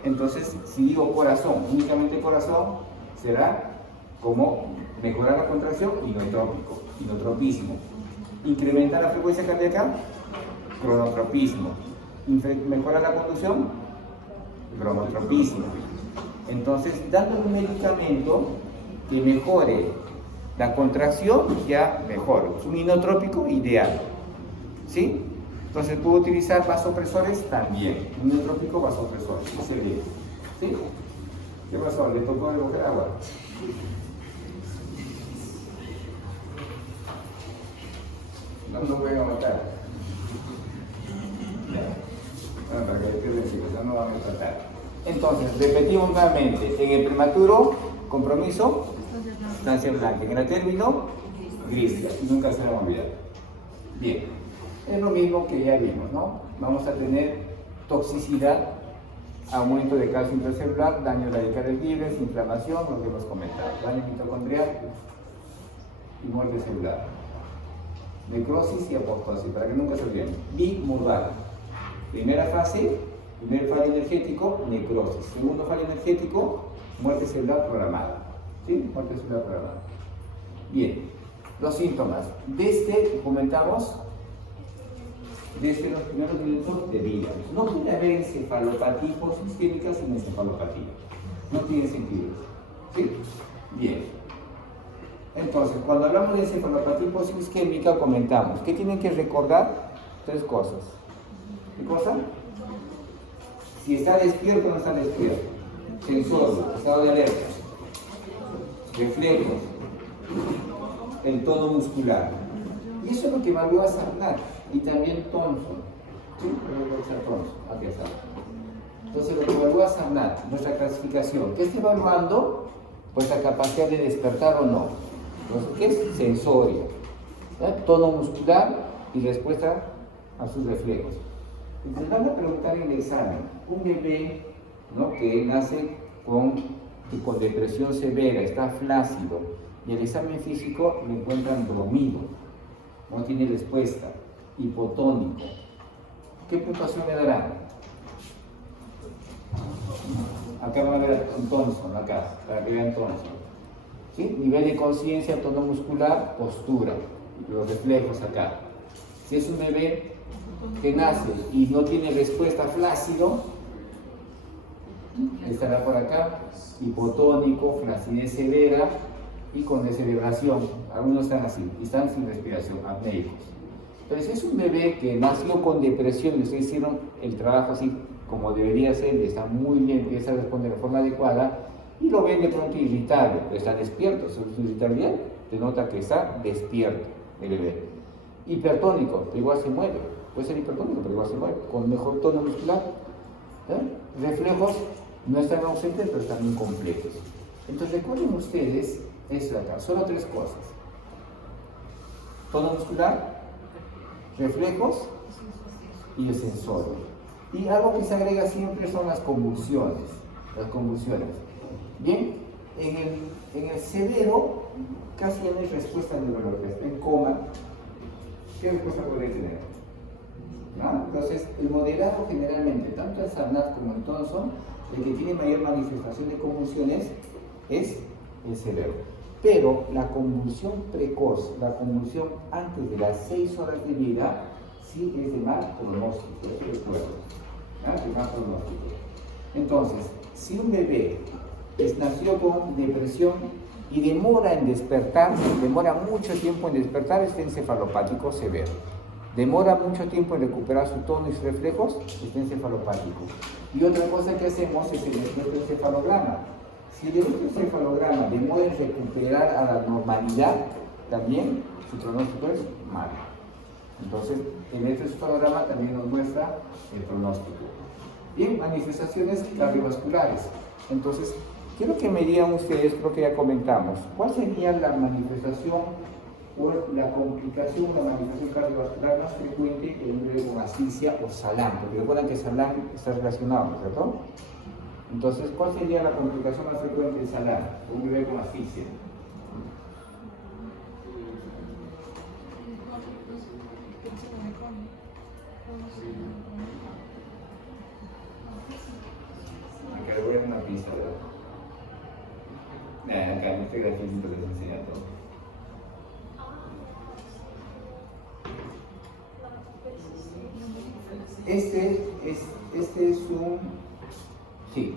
Entonces, si digo corazón, únicamente corazón, será como mejorar la contracción, inotropismo. Incrementar la frecuencia cardíaca, cronotropismo. Mejorar la conducción, cronotropismo. Entonces, dando un medicamento que mejore la contracción, ya mejor. Es un inotrópico ideal. ¿Sí? Entonces, ¿puedo utilizar vasopresores? También. Un inotrópico vasopresor. Excelente. ¿Sí? ¿Qué pasó? ¿Le tocó recoger agua? No lo voy a matar. Bueno, para que le quede decir, no van a tratar. Entonces, repetimos nuevamente, en el prematuro, compromiso, estancia blanca, en el término, gris, y nunca se va a olvidar. Bien, es lo mismo que ya vimos, ¿no? Vamos a tener toxicidad, aumento de calcio intracelular, daño radicales libres, inflamación, lo que hemos comentado, daño mitocondrial y muerte celular. Necrosis y apoptosis, para que nunca se olviden. Bimodal. Primera fase, primer fallo energético, necrosis. Segundo fallo energético, muerte celular programada. ¿Sí? Muerte celular programada. Bien, los síntomas. Comentamos, desde los primeros minutos de vida. No puede haber encefalopatía hiposisquémica sin encefalopatía. No tiene sentido. ¿Sí? Bien. Entonces, cuando hablamos de encefalopatía hiposisquémica, comentamos que tienen que recordar tres cosas. ¿Qué cosa? Si está despierto o no está despierto. Sensorio, estado de alerta. Reflejos. El tono muscular. Y eso es lo que evalúa Sarnat. Y también Thompson. ¿Sí? Aquí está. Entonces, lo que evalúa Sarnat, nuestra clasificación. ¿Qué está evaluando? Pues la capacidad de despertar o no. Entonces, ¿qué es? Sensorio. Tono muscular y respuesta a sus reflejos. Entonces van a preguntar en el examen, un bebé, ¿no?, que nace con depresión severa, está flácido, y el examen físico lo encuentran dormido, no tiene respuesta, hipotónico. ¿Qué puntuación le darán? Acá van a ver un Thompson, acá, para que vean Thompson. ¿Sí? Nivel de conciencia, tono muscular, postura, los reflejos acá. Si es un bebé que nace y no tiene respuesta, flácido, estará por acá, hipotónico, flacidez severa, y con descerebración, algunos están así, y están sin respiración, apnéicos. Entonces es un bebé que nació con depresión y ustedes hicieron el trabajo así como debería ser, está muy bien, empieza a responder de forma adecuada y lo ven de pronto irritable, pero está despierto, su irritabilidad denota que está despierto el bebé. Hipertónico, pero igual se mueve, puede ser hipertónico, pero igual se mueve, con mejor tono muscular. Reflejos no están ausentes, pero están incompletos. Entonces recuerden ustedes esto de acá, solo 3 cosas: tono muscular, reflejos y el sensorio. Y algo que se agrega siempre son las convulsiones. Las convulsiones. Bien, en el severo casi no hay respuesta neurológica. En coma, ¿qué respuesta podría tener? ¿No? Entonces, el moderado generalmente, tanto el SARNAT como el Thompson, el que tiene mayor manifestación de convulsiones es el severo. Pero la convulsión precoz, la convulsión antes de las 6 horas de vida, sí es de mal pronóstico, eso recuerdo. De mal pronóstico. Entonces, si un bebé nació con depresión y demora en despertar, demora mucho tiempo en despertar, está encefalopático severo. Demora mucho tiempo en recuperar su tono y sus reflejos, está encefalopático. Y otra cosa que hacemos es el electroencefalograma. Si el electroencefalograma demora en recuperar a la normalidad, también su pronóstico es malo. Entonces, el electroencefalograma también nos muestra el pronóstico. Bien, manifestaciones cardiovasculares. Entonces, quiero que me digan ustedes, creo que ya comentamos, ¿cuál sería la manifestación o la complicación, la manifestación cardiovascular más frecuente en un bebé con asfixia o SALAM? Porque recuerdan que SALAM está relacionado, ¿no es cierto? Entonces, ¿cuál sería la complicación más frecuente en SALAM o un bebé con asfixia? Acá le voy a dar una pista, ¿verdad? Acá en este grafiquito les enseña todo.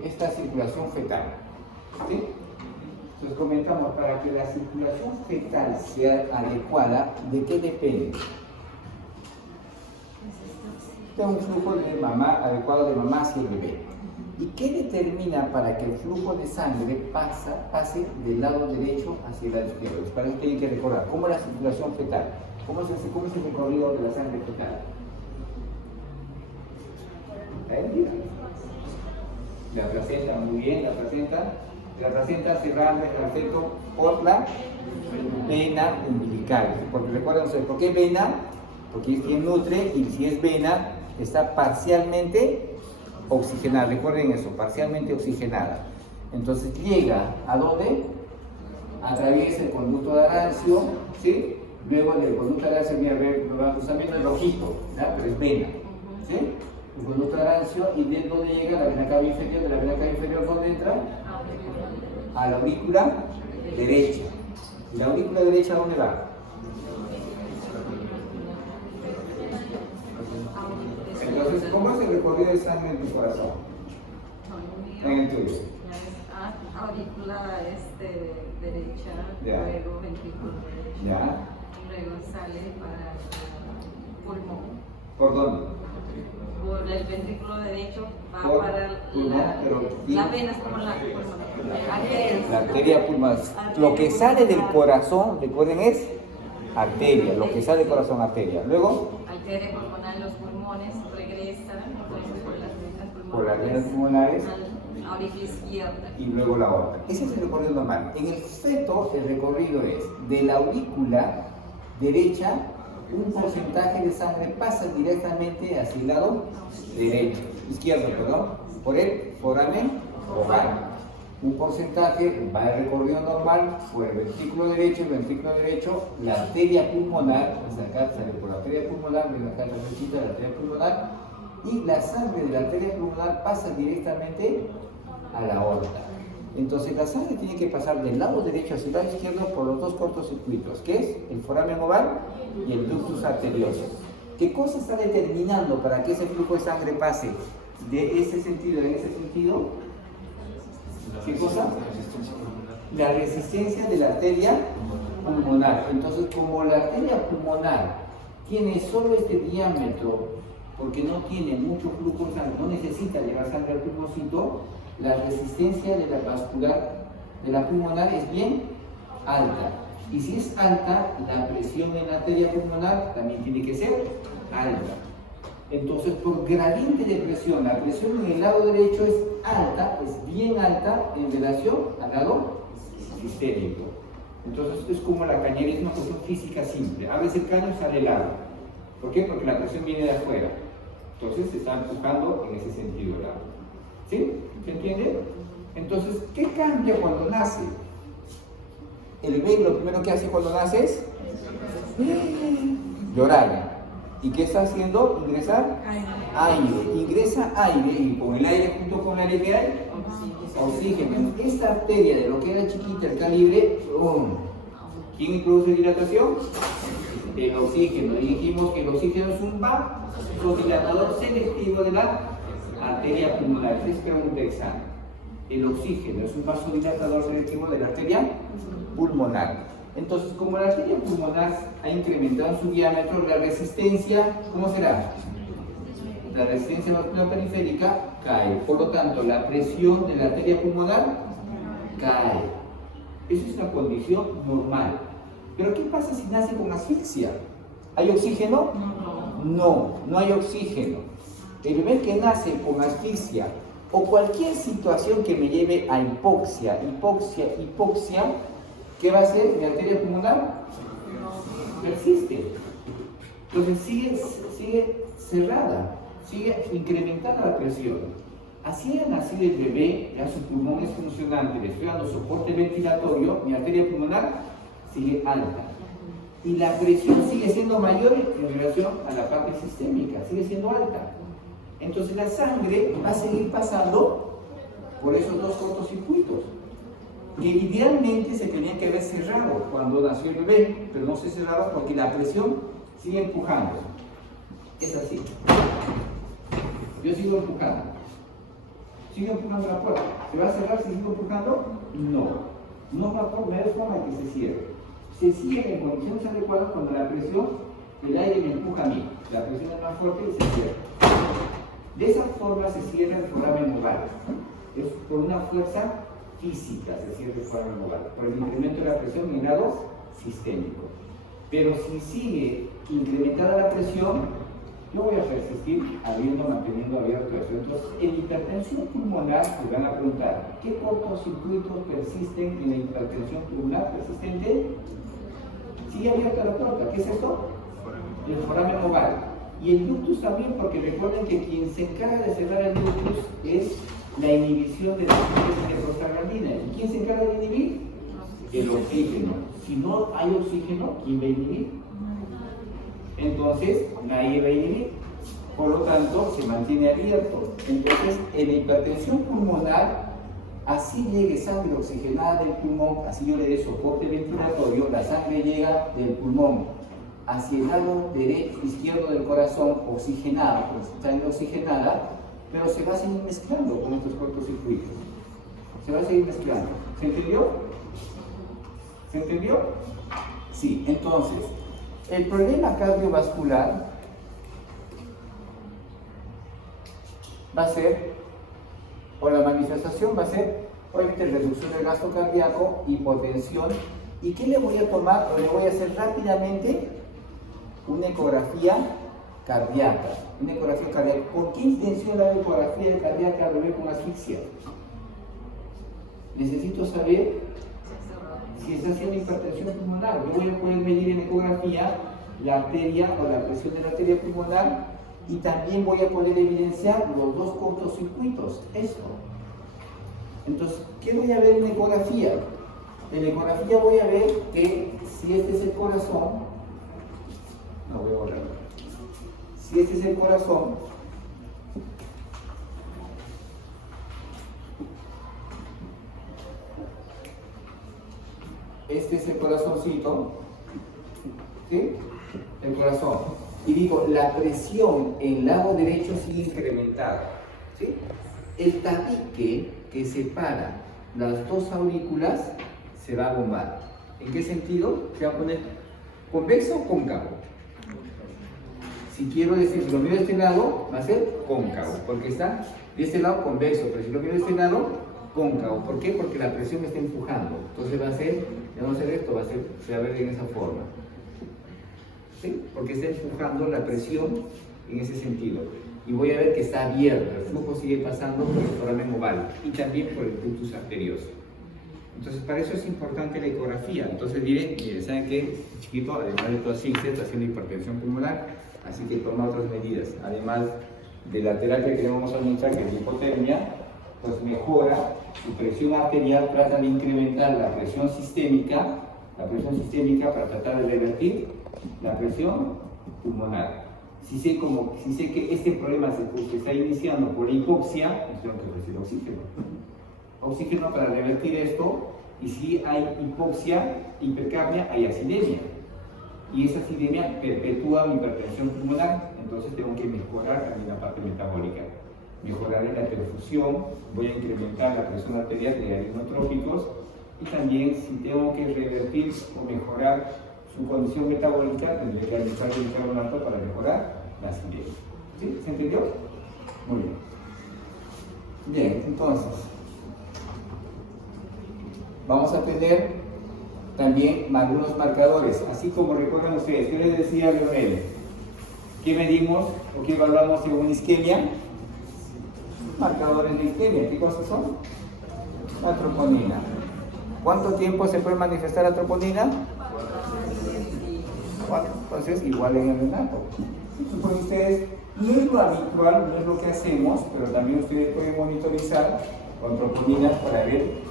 Esta circulación fetal. ¿Sí? Entonces comentamos, para que la circulación fetal sea adecuada, ¿de qué depende? De un flujo de mamá adecuado de mamá hacia el bebé. ¿Y qué determina para que el flujo de sangre pase del lado derecho hacia el lado izquierdo? Para eso tienen que recordar, ¿cómo es la circulación fetal? ¿Cómo es el recorrido de la sangre fetal? La placenta, muy bien, la placenta se va al feto por la vena umbilical. Porque recuerden ustedes, ¿por qué vena? Porque es quien nutre, y si es vena, está parcialmente oxigenada. Recuerden eso, parcialmente oxigenada. Entonces llega ¿a dónde? Atraviesa el conducto de Arancio, ¿sí? Luego del conducto de Arancio, mira, lo están viendo el rojito, ¿ya? Pero es vena, ¿sí? El conducto de Arancio, y de dónde llega la vena cava inferior. De la vena cava inferior, ¿dónde entra? A la aurícula derecha. ¿Y la aurícula derecha dónde va? Entonces, ¿cómo es el recorrido de sangre en tu corazón? En el tuyo. Aurícula derecha, Ya. luego ventrículo derecho, Ya. luego sale para el pulmón. ¿Por dónde? Por el ventrículo derecho va Por para pulmón, pero la vena, es como la arteria. La arteria pulmonar. Lo que sale del corazón, recuerden, es arteria. Lo que sale del corazón, arteria. Luego, Arteria pulmonar, los pulmones regresan por las venas pulmonares a la aurícula izquierda. y luego la aorta. Ese es el recorrido normal. En el feto, el recorrido es de la aurícula derecha, un porcentaje de sangre pasa directamente hacia el lado izquierdo, por el foramen oval. Un porcentaje va el recorrido normal por el ventrículo derecho, la arteria pulmonar, acá sale por la arteria pulmonar, ven acá la flechita de la arteria pulmonar, y la sangre de la arteria pulmonar pasa directamente a la aorta. Entonces la sangre tiene que pasar del lado derecho hacia el lado izquierdo por los dos cortocircuitos, que es el foramen oval y el ductus arterioso. ¿Qué cosa está determinando para que ese flujo de sangre pase de ese sentido en ese sentido? ¿Qué cosa? la resistencia de la arteria pulmonar. Entonces, como la arteria pulmonar tiene solo este diámetro, porque no tiene mucho flujo de sangre, no necesita llevar sangre al pulmoncito, la resistencia de la vascular de la pulmonar es bien alta. Y si es alta, la presión en la arteria pulmonar también tiene que ser alta. Entonces, por gradiente de presión, la presión en el lado derecho es alta, es bien alta en relación al lado sistémico. Entonces, es como la cañería, es una cuestión física simple. Abres el caño y sale el agua. ¿Por qué? Porque la presión viene de afuera. Entonces, se está empujando en ese sentido el agua. ¿Sí? ¿Se entiende? Entonces, ¿qué cambia cuando nace? El bebé lo primero que hace cuando nace es llorar. ¿Y qué está haciendo? Ingresar aire. Ingresa aire y con el aire junto con el aire ¿qué hay? Oxígeno. Esta arteria de lo que era chiquita, el calibre, ¿quién produce dilatación? El oxígeno. Y dijimos que el oxígeno es un vasodilatador selectivo de la arteria pulmonar. Esta es pregunta de examen. El oxígeno es un vasodilatador selectivo de la arteria pulmonar. Entonces, como la arteria pulmonar ha incrementado su diámetro, la resistencia, ¿cómo será? La resistencia vascular periférica cae. Por lo tanto, la presión de la arteria pulmonar cae. Eso es una condición normal. Pero ¿qué pasa si nace con asfixia? ¿Hay oxígeno? No hay oxígeno. El bebé que nace con asfixia o cualquier situación que me lleve a hipoxia, ¿qué va a hacer? Mi arteria pulmonar persiste. Entonces sigue cerrada, sigue incrementada la presión. Así ha nacido el bebé, ya su pulmón es funcionante, le estoy dando soporte ventilatorio, mi arteria pulmonar sigue alta. Y la presión sigue siendo mayor en relación a la parte sistémica, sigue siendo alta. Entonces la sangre va a seguir pasando por esos dos cortocircuitos, que idealmente se tenían que haber cerrado cuando nació el bebé, pero no se cerraron porque la presión sigue empujando. Es así. Yo sigo empujando. Sigo empujando la puerta. ¿Se va a cerrar si sigo empujando? No va a haber forma de que se cierre. Se cierra en condiciones adecuadas cuando la presión, el aire me empuja a mí. La presión es más fuerte y se cierra. De esa forma se cierra el foramen oval. Es por una fuerza física se cierra el foramen oval, por el incremento de la presión en el lado sistémico. Pero si sigue incrementada la presión, yo voy a persistir manteniendo abierto eso. Entonces, en hipertensión pulmonar, les van a preguntar, ¿qué cortocircuitos persisten en la hipertensión pulmonar persistente? Sigue abierta la puerta. ¿Qué es esto? El foramen oval. Y el ductus también, porque recuerden que quien se encarga de cerrar el ductus es la inhibición de la síntesis de prostaglandina. ¿Y quién se encarga de inhibir? El oxígeno. Si no hay oxígeno, ¿quién va a inhibir? Entonces, nadie va a inhibir. Por lo tanto, se mantiene abierto. Entonces, en la hipertensión pulmonar, así llegue sangre oxigenada del pulmón, así yo le dé soporte ventilatorio, la sangre llega del pulmón hacia el lado derecho, izquierdo del corazón, oxigenada, pues sangre oxigenada, pero se va a seguir mezclando con estos cortocircuitos. Se va a seguir mezclando. ¿Se entendió? ¿Se entendió? Sí, entonces, el problema cardiovascular va a ser, o la manifestación va a ser, obviamente, reducción del gasto cardíaco, hipotensión. ¿Y qué le voy a tomar? O le voy a hacer rápidamente una ecografía cardíaca. Una ecografía cardíaca. ¿Por qué intención la ecografía cardíaca al bebé con asfixia? Necesito saber si está haciendo hipertensión pulmonar. Yo voy a poder medir en ecografía la arteria o la presión de la arteria pulmonar y también voy a poder evidenciar los dos cortocircuitos. Esto. Entonces, ¿qué voy a ver en ecografía? En ecografía voy a ver que si este es el corazón, no voy a borrar. Si este es el corazón, este es el corazoncito, ¿sí? El corazón. Y digo, la presión en el lado derecho sigue incrementada, ¿sí? El tabique que separa las dos aurículas se va a bombar. ¿En qué sentido? Se va a poner convexo o cóncavo. Si quiero decir, si lo miro de este lado, va a ser cóncavo, porque está de este lado convexo, pero si lo miro de este lado, cóncavo. ¿Por qué? Porque la presión me está empujando. Entonces va a ser, ya no va a ser esto, se va a ver en esa forma. ¿Sí? Porque está empujando la presión en ese sentido. Y voy a ver que está abierto, el flujo sigue pasando por el foramen oval y también por el ductus arterioso. Entonces, para eso es importante la ecografía. Entonces, miren, ¿saben qué? Chiquito, además de todo asfixia, está haciendo hipertensión pulmonar, así que toma otras medidas. Además de la terapia que le vamos a administrar, que es hipotermia, pues mejora su presión arterial, trata de incrementar la presión sistémica para tratar de revertir la presión pulmonar. Si sé que este problema se está iniciando por hipoxia, pues tengo que ofrecer oxígeno. Oxígeno para revertir esto, y si hay hipoxia, hipercapnia, hay acidemia. Y esa acidemia perpetúa mi hipertensión pulmonar, entonces tengo que mejorar también la parte metabólica. Mejorar la perfusión, voy a incrementar la presión arterial de arinotrópicos, y también si tengo que revertir o mejorar su condición metabólica, tendré que administrar el bicarbonato para mejorar la acidemia. ¿Sí? ¿Se entendió? Muy bien. Bien, entonces, vamos a tener también algunos marcadores, así como recuerdan ustedes. ¿Qué les decía Leonel? ¿Qué medimos o qué evaluamos en una isquemia? Marcadores de isquemia. ¿Qué cosas son? La troponina. ¿Cuánto tiempo se puede manifestar la troponina? 4. Entonces, igual en el renato. Suponen ustedes, no es lo habitual, no es lo que hacemos, pero también ustedes pueden monitorizar con troponinas para ver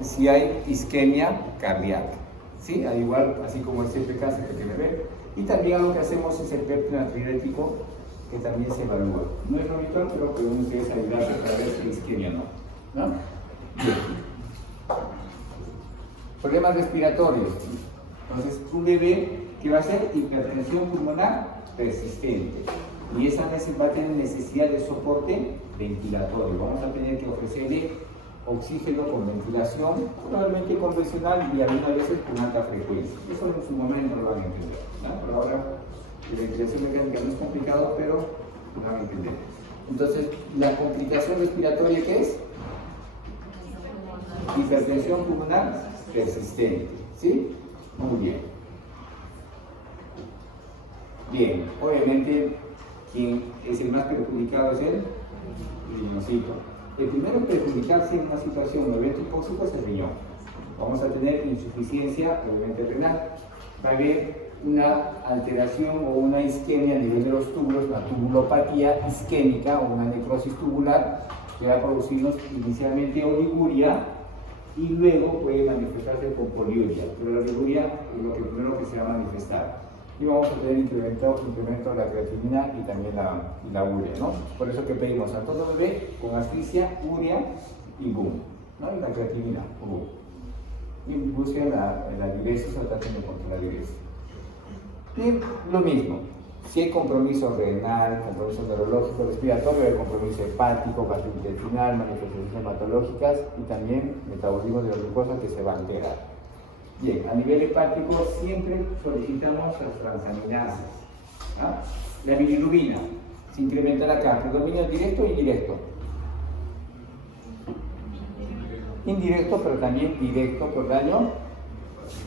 si hay isquemia cardíaca. ¿Sí? Al igual, así como el CPK, CPTMB. Y también algo que hacemos es el péptido natriurético, que también se evalúa. No es lo habitual, pero pueden ustedes ayudar a ver si hay isquemia o no. Bien. Problemas respiratorios. Entonces, un bebé que va a ser hipertensión pulmonar persistente. Y esa va a tener necesidad de soporte ventilatorio. Vamos a tener que ofrecerle oxígeno con ventilación, probablemente convencional y algunas veces con alta frecuencia. Eso en su momento lo van a entender. ¿No? Pero ahora, la ventilación mecánica no es complicado, pero lo van a entender. Entonces, la complicación respiratoria, ¿qué es? Hipertensión pulmonar persistente. ¿Sí? Muy bien. Bien, obviamente, quien es el más perjudicado es el riñoncito. El primero en perjudicarse en una situación de evento hipóxico es el riñón. Vamos a tener insuficiencia, obviamente renal. Va a haber una alteración o una isquemia a nivel de los túbulos, una tubulopatía isquémica o una necrosis tubular que va a producirnos inicialmente oliguria y luego puede manifestarse con poliuria. Pero la oliguria es lo primero que se va a manifestar. Y vamos a tener incremento de la creatinina y también la urea, ¿no? Por eso que pedimos a todo bebé con asfixia, urea y boom, ¿no? Y la creatinina, boom. Y busquen la diuresis o traten de controlar la diuresis. Y lo mismo, si hay compromiso renal, compromiso neurológico, respiratorio, hay compromiso hepático, gastrointestinal, manifestaciones hematológicas y también metabolismo de la glucosa que se va a alterar. Bien, a nivel hepático siempre solicitamos las transaminases. ¿Ah? La bilirrubina se incrementa acá, predominio directo e indirecto. Indirecto, pero también directo por daño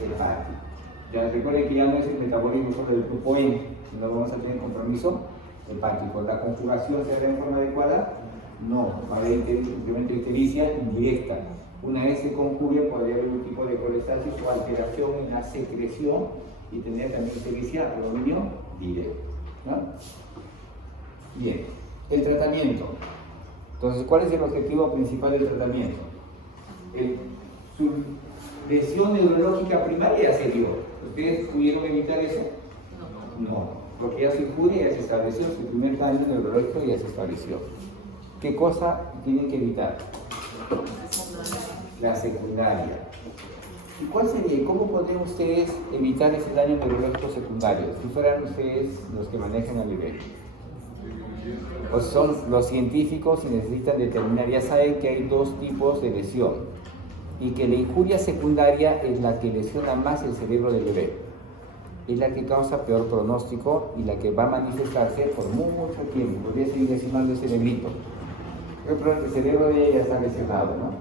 hepático. Ya recuerden que ya no es el metabolismo sobre el grupo N, no vamos a tener compromiso hepático. ¿La conjugación se da en forma adecuada? No, va a haber incremento de ictericia indirecta. Una vez se conjugue, podría haber un tipo de colestasis o alteración en la secreción y tener también ictericia a predominio directo. ¿No? Bien, el tratamiento. Entonces, ¿cuál es el objetivo principal del tratamiento? Su lesión neurológica primaria ya se dio. ¿Ustedes pudieron evitar eso? No. Porque ya se ocurre, ya se estableció, su primer daño neurológico ya se estableció. ¿Qué cosa tienen que evitar? La secundaria. ¿Y cuál sería? ¿Cómo podrían ustedes evitar ese daño neurológico secundario? Si fueran ustedes los que manejan a nivel. Pues son los científicos y necesitan determinar, ya saben que hay dos tipos de lesión. y que la injuria secundaria es la que lesiona más el cerebro del bebé. Es la que causa peor pronóstico y la que va a manifestarse por mucho tiempo. Podría seguir lastimando el cerebrito. Pero el cerebro de ella está lesionado, ¿no?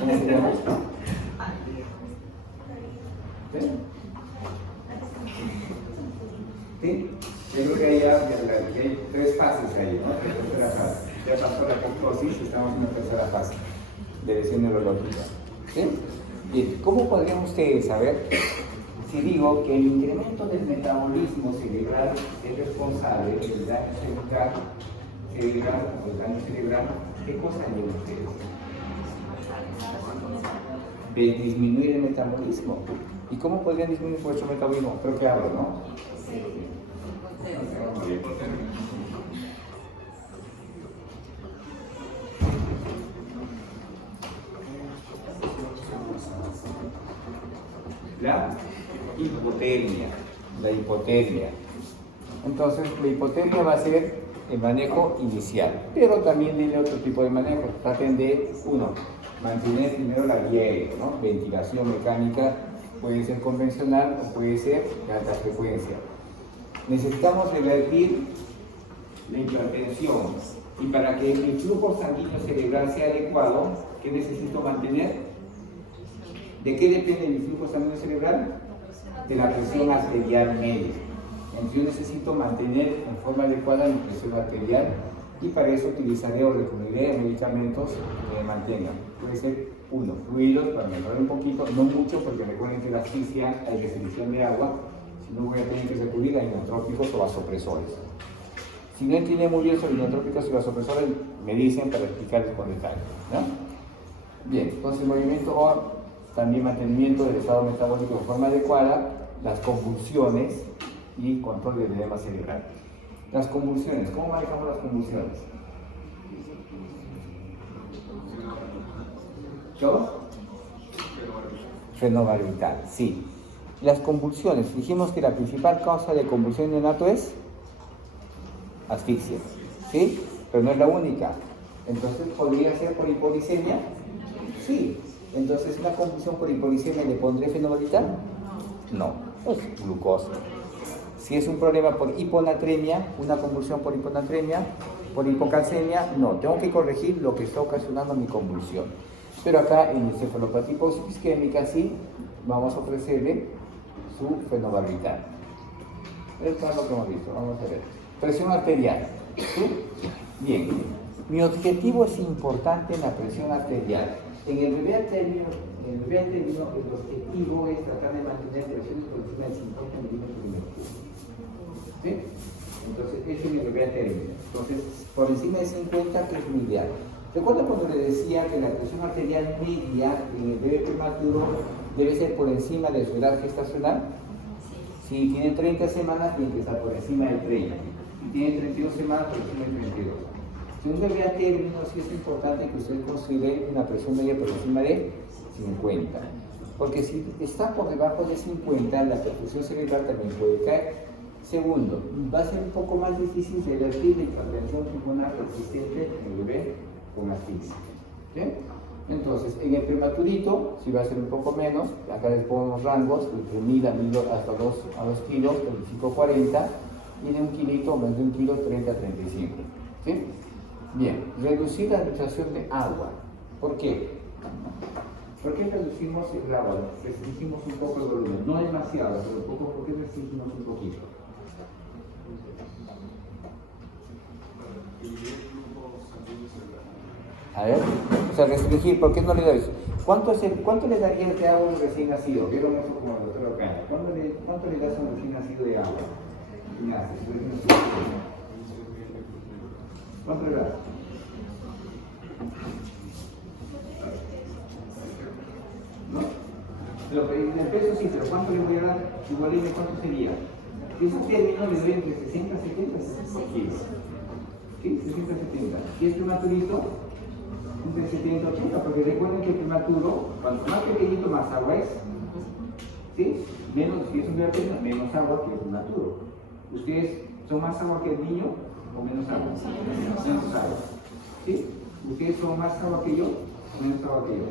¿Cómo se llama? ¿Sí? ¿Sí? Yo creo que hay 3 fases ahí, ¿no? La tercera fase. Ya pasó la apoptosis, estamos en la tercera fase de lesión neurológica. ¿Sí? Bien, ¿cómo podrían ustedes saber si digo que el incremento del metabolismo cerebral es responsable del daño cerebral o el daño cerebral? ¿Qué cosa harían ustedes? De disminuir el metabolismo. ¿Y cómo podrían disminuir vuestro metabolismo? Creo que hablo, ¿no? Sí. La hipotermia. Entonces, la hipotermia va a ser el manejo inicial, pero también tiene otro tipo de manejo. Traten de, mantener primero la vía aérea, ¿no? Ventilación mecánica, puede ser convencional o puede ser de alta frecuencia. Necesitamos revertir la hipertensión, y para que el flujo sanguíneo cerebral sea adecuado, ¿qué necesito mantener? ¿De qué depende mi flujo sanguíneo cerebral? De la presión arterial media. Entonces yo necesito mantener en forma adecuada mi presión arterial, y para eso utilizaré o recurriré a medicamentos que me mantengan. Puede ser fluidos para mejorar un poquito, no mucho, porque recuerden que la asfixia hay restricción de agua, si no voy a tener que recurrir a inotrópicos o vasopresores. Si no entienden muy bien sobre inotrópicos y vasopresores, me dicen para explicarles con detalle, ¿no? Bien, entonces movimiento o también mantenimiento del estado metabólico de forma adecuada, las convulsiones y control del edema cerebral. Las convulsiones, ¿cómo manejamos las convulsiones? ¿Cómo? Fenobarbital, sí. Las convulsiones, dijimos que la principal causa de convulsión neonato es asfixia, ¿sí? Pero no es la única. Entonces, ¿podría ser por hipolicemia? Sí. Entonces, ¿una convulsión por hipolicemia le pondré fenobarbital? No, es glucosa. Si es un problema por hiponatremia, una convulsión por hiponatremia, por hipocalcemia, no, tengo que corregir lo que está ocasionando mi convulsión. Pero acá en encefalopatía isquémica sí, vamos a ofrecerle su fenobarbital. Esto es lo que hemos visto, vamos a ver. Presión arterial, ¿sí? Bien, mi objetivo es importante en la presión arterial. En el bebé a término, el objetivo es tratar de mantener presiones por encima de 50 milímetros de mercurio. ¿Sí? Entonces, eso es el bebé a término. Entonces, por encima de 50, que es lo ideal. ¿Recuerda cuando le decía que la presión arterial media en el bebé prematuro debe ser por encima de su edad gestacional? Si tiene 30 semanas, tiene que estar por encima de 30. Si tiene 32 semanas, por encima de 32. Si un bebé a término, sí es importante que usted considere una presión media por encima de 50. Porque si está por debajo de 50, la perfusión cerebral también puede caer. Segundo, va a ser un poco más difícil revertir la hipertensión pulmonar existente en el bebé con asfixia. ¿Sí? Entonces, en el prematurito, si va a ser un poco menos, acá les pongo los rangos, entre 1000 hasta 2 kilos, 25-40, y de 1 kilito, más de 1 kilo, 30-35. ¿Sí? Bien, reducir la administración de agua. ¿Por qué? ¿Por qué reducimos el agua? Restringimos un poco el volumen, no demasiado, pero poco, ¿por qué restringimos un poquito? A ver, o sea, restringir, ¿por qué no le da eso? ¿Cuánto le daría el agua a un recién nacido? Vieron eso como el doctor Ocaña. ¿Cuánto le das a un recién nacido de agua? ¿Cuánto le das? ¿No? El peso sí, pero ¿cuánto le voy a dar? Igual dime cuánto sería. Si es un término, le doy entre 60 y 70 kilos. ¿Sí? 60 y 70. Si es prematurito, entre 70 y 80, porque recuerden que el prematuro, cuanto más pequeñito, más agua es. ¿Sí? Menos, si es un bebé, menos agua que el prematuro. ¿Ustedes son más agua que el niño o menos agua? Menos agua. ¿Sí? ¿Ustedes son más agua que yo? menos activo.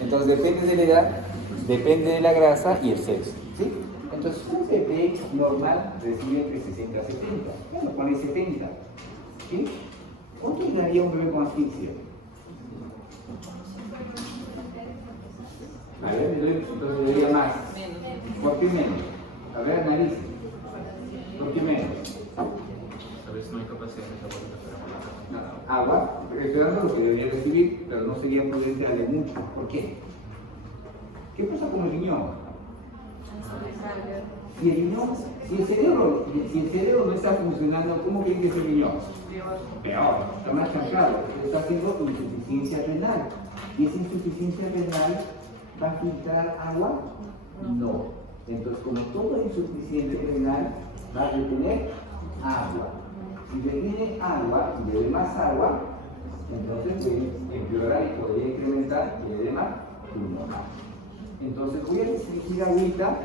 Entonces depende de la edad, depende de la grasa y el sexo. ¿Sí? Entonces un bebé normal recibe entre 60 a 70. Bueno, pone 70. ¿Sí? ¿Cuánto daría un bebé con asfixia? A ver, entonces le diría más. ¿Por qué menos? A ver, analice. ¿Por qué menos? A veces no hay capacidad de metabolismo para Agua, estoy dando lo que debería recibir, pero no sería prudente darle mucho. ¿Por qué? ¿Qué pasa con el riñón? Si el riñón, si el cerebro no está funcionando, ¿cómo creen que es el riñón? Peor, está más chancado, está haciendo insuficiencia renal. ¿Y esa insuficiencia renal va a filtrar agua? No. Entonces, como todo es insuficiente renal, va a retener agua. Si retiene agua y le dé más agua, entonces puede empeorar y podría incrementar el edema pulmonar. Entonces voy a restringir agüita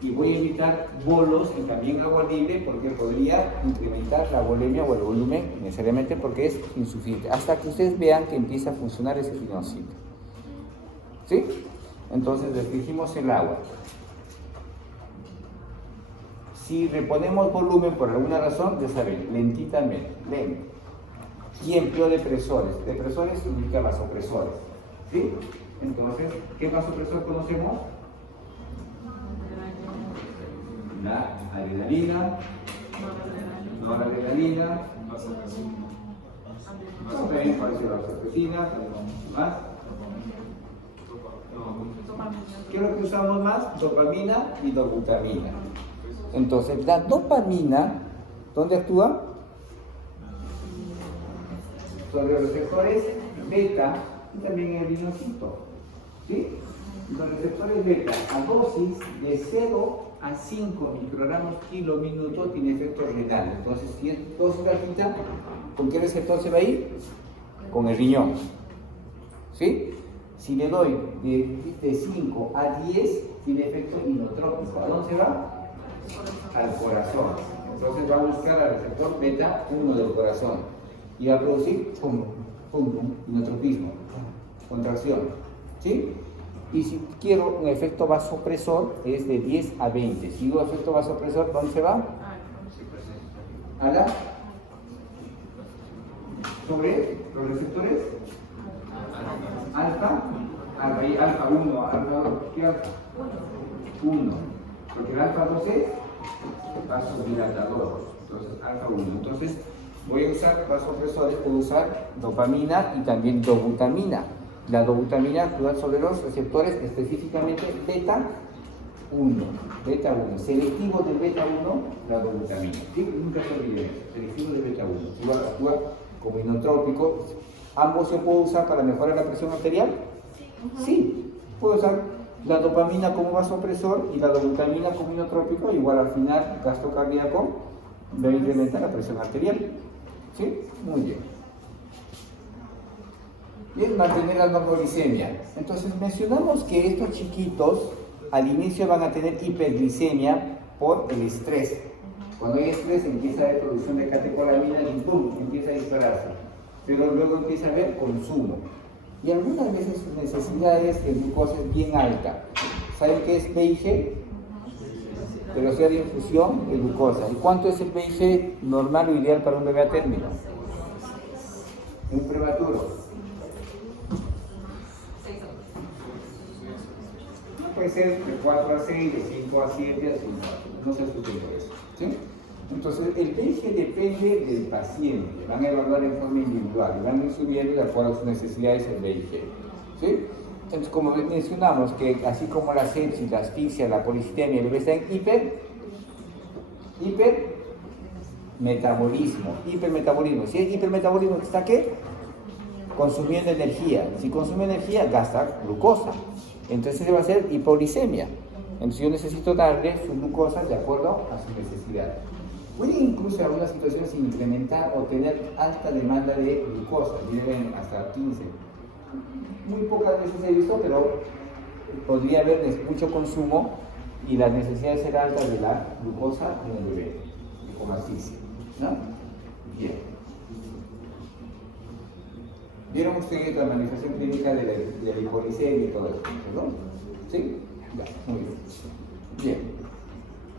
y voy a evitar bolos en también agua libre porque podría incrementar la volemia o el volumen necesariamente porque es insuficiente. Hasta que ustedes vean que empieza a funcionar ese riñoncito. ¿Sí? Entonces restringimos el agua. Si reponemos volumen por alguna razón, ya saben, lentamente, lento. Y empleo depresores. Depresores significa vasopresores. ¿Sí? Entonces, ¿qué vasopresor conocemos? La adrenalina, noradrenalina, también parece la vasopresina, tenemos más. ¿Qué es lo que usamos más? Dopamina y dobutamina. Entonces, la dopamina, ¿dónde actúa? Sobre los receptores beta y también en el riñoncito. ¿Sí? Los receptores beta a dosis de 0 a 5 microgramos kilo minuto tiene efecto renal. Entonces, si es dosis bajita, ¿con qué receptor se va a ir? Con el riñón. ¿Sí? Si le doy de 5 a 10, tiene efecto inotrópico. ¿A dónde se va? Al corazón. Entonces va a buscar al receptor beta 1 del corazón y va a producir inotropismo, contracción. ¿Sí? Y si quiero un efecto vasopresor es de 10 a 20. Si digo efecto vasopresor, ¿dónde se va? A la sobre los receptores alfa, y alfa 1, alfa 2, ¿qué alfa? 1, porque el alfa 2 es vasodilatador, entonces alfa 1. Entonces voy a usar vasopresores, puedo usar dopamina y también dobutamina. La dobutamina actúa sobre los receptores específicamente beta 1, selectivo de beta 1, la dobutamina. ¿Sí? Nunca se olviden, selectivo de beta 1. Igual actúa como inotrópico. ¿Ambos se puede usar para mejorar la presión arterial? Sí, puedo usar la dopamina como vasopresor y la dobutamina como inotrópico, igual al final gasto cardíaco va a incrementar la presión arterial. ¿Sí? Muy bien. Bien, mantener la normoglicemia. Entonces mencionamos que estos chiquitos al inicio van a tener hiperglicemia por el estrés. Cuando hay estrés empieza a haber producción de catecolaminas y ¡pum! Empieza a dispararse. Pero luego empieza a haber consumo. Y algunas veces sus necesidades de glucosa es bien alta. ¿Saben qué es VIG? Velocidad de infusión de glucosa. ¿Y cuánto es el VIG normal o ideal para un bebé a término? Un prematuro. Puede ser de 4 a 6, de 5 a 7, así, no se supone eso. ¿Sí? Entonces, el VIG depende del paciente, van a evaluar en forma individual y van a ir subiendo de acuerdo a sus necesidades el VIG. ¿Sí? Entonces, como mencionamos, que así como la sepsis, la asfixia, la policitemia, el bebé está en hipermetabolismo. Si es hipermetabolismo, ¿está qué? Consumiendo energía. Si consume energía, gasta glucosa. Entonces se va a hacer hipoglicemia. Entonces yo necesito darle su glucosa de acuerdo a su necesidad. Puede incluso en algunas situaciones incrementar o tener alta demanda de glucosa, llegan hasta 15. Muy pocas veces he visto, pero podría haber mucho consumo y las necesidades ser altas de la glucosa en el bebé, como asfixia, ¿no? Bien. ¿Vieron ustedes la manifestación clínica de la hipoglicemia y todo eso? ¿No? ¿Sí? Ya, muy bien. Bien.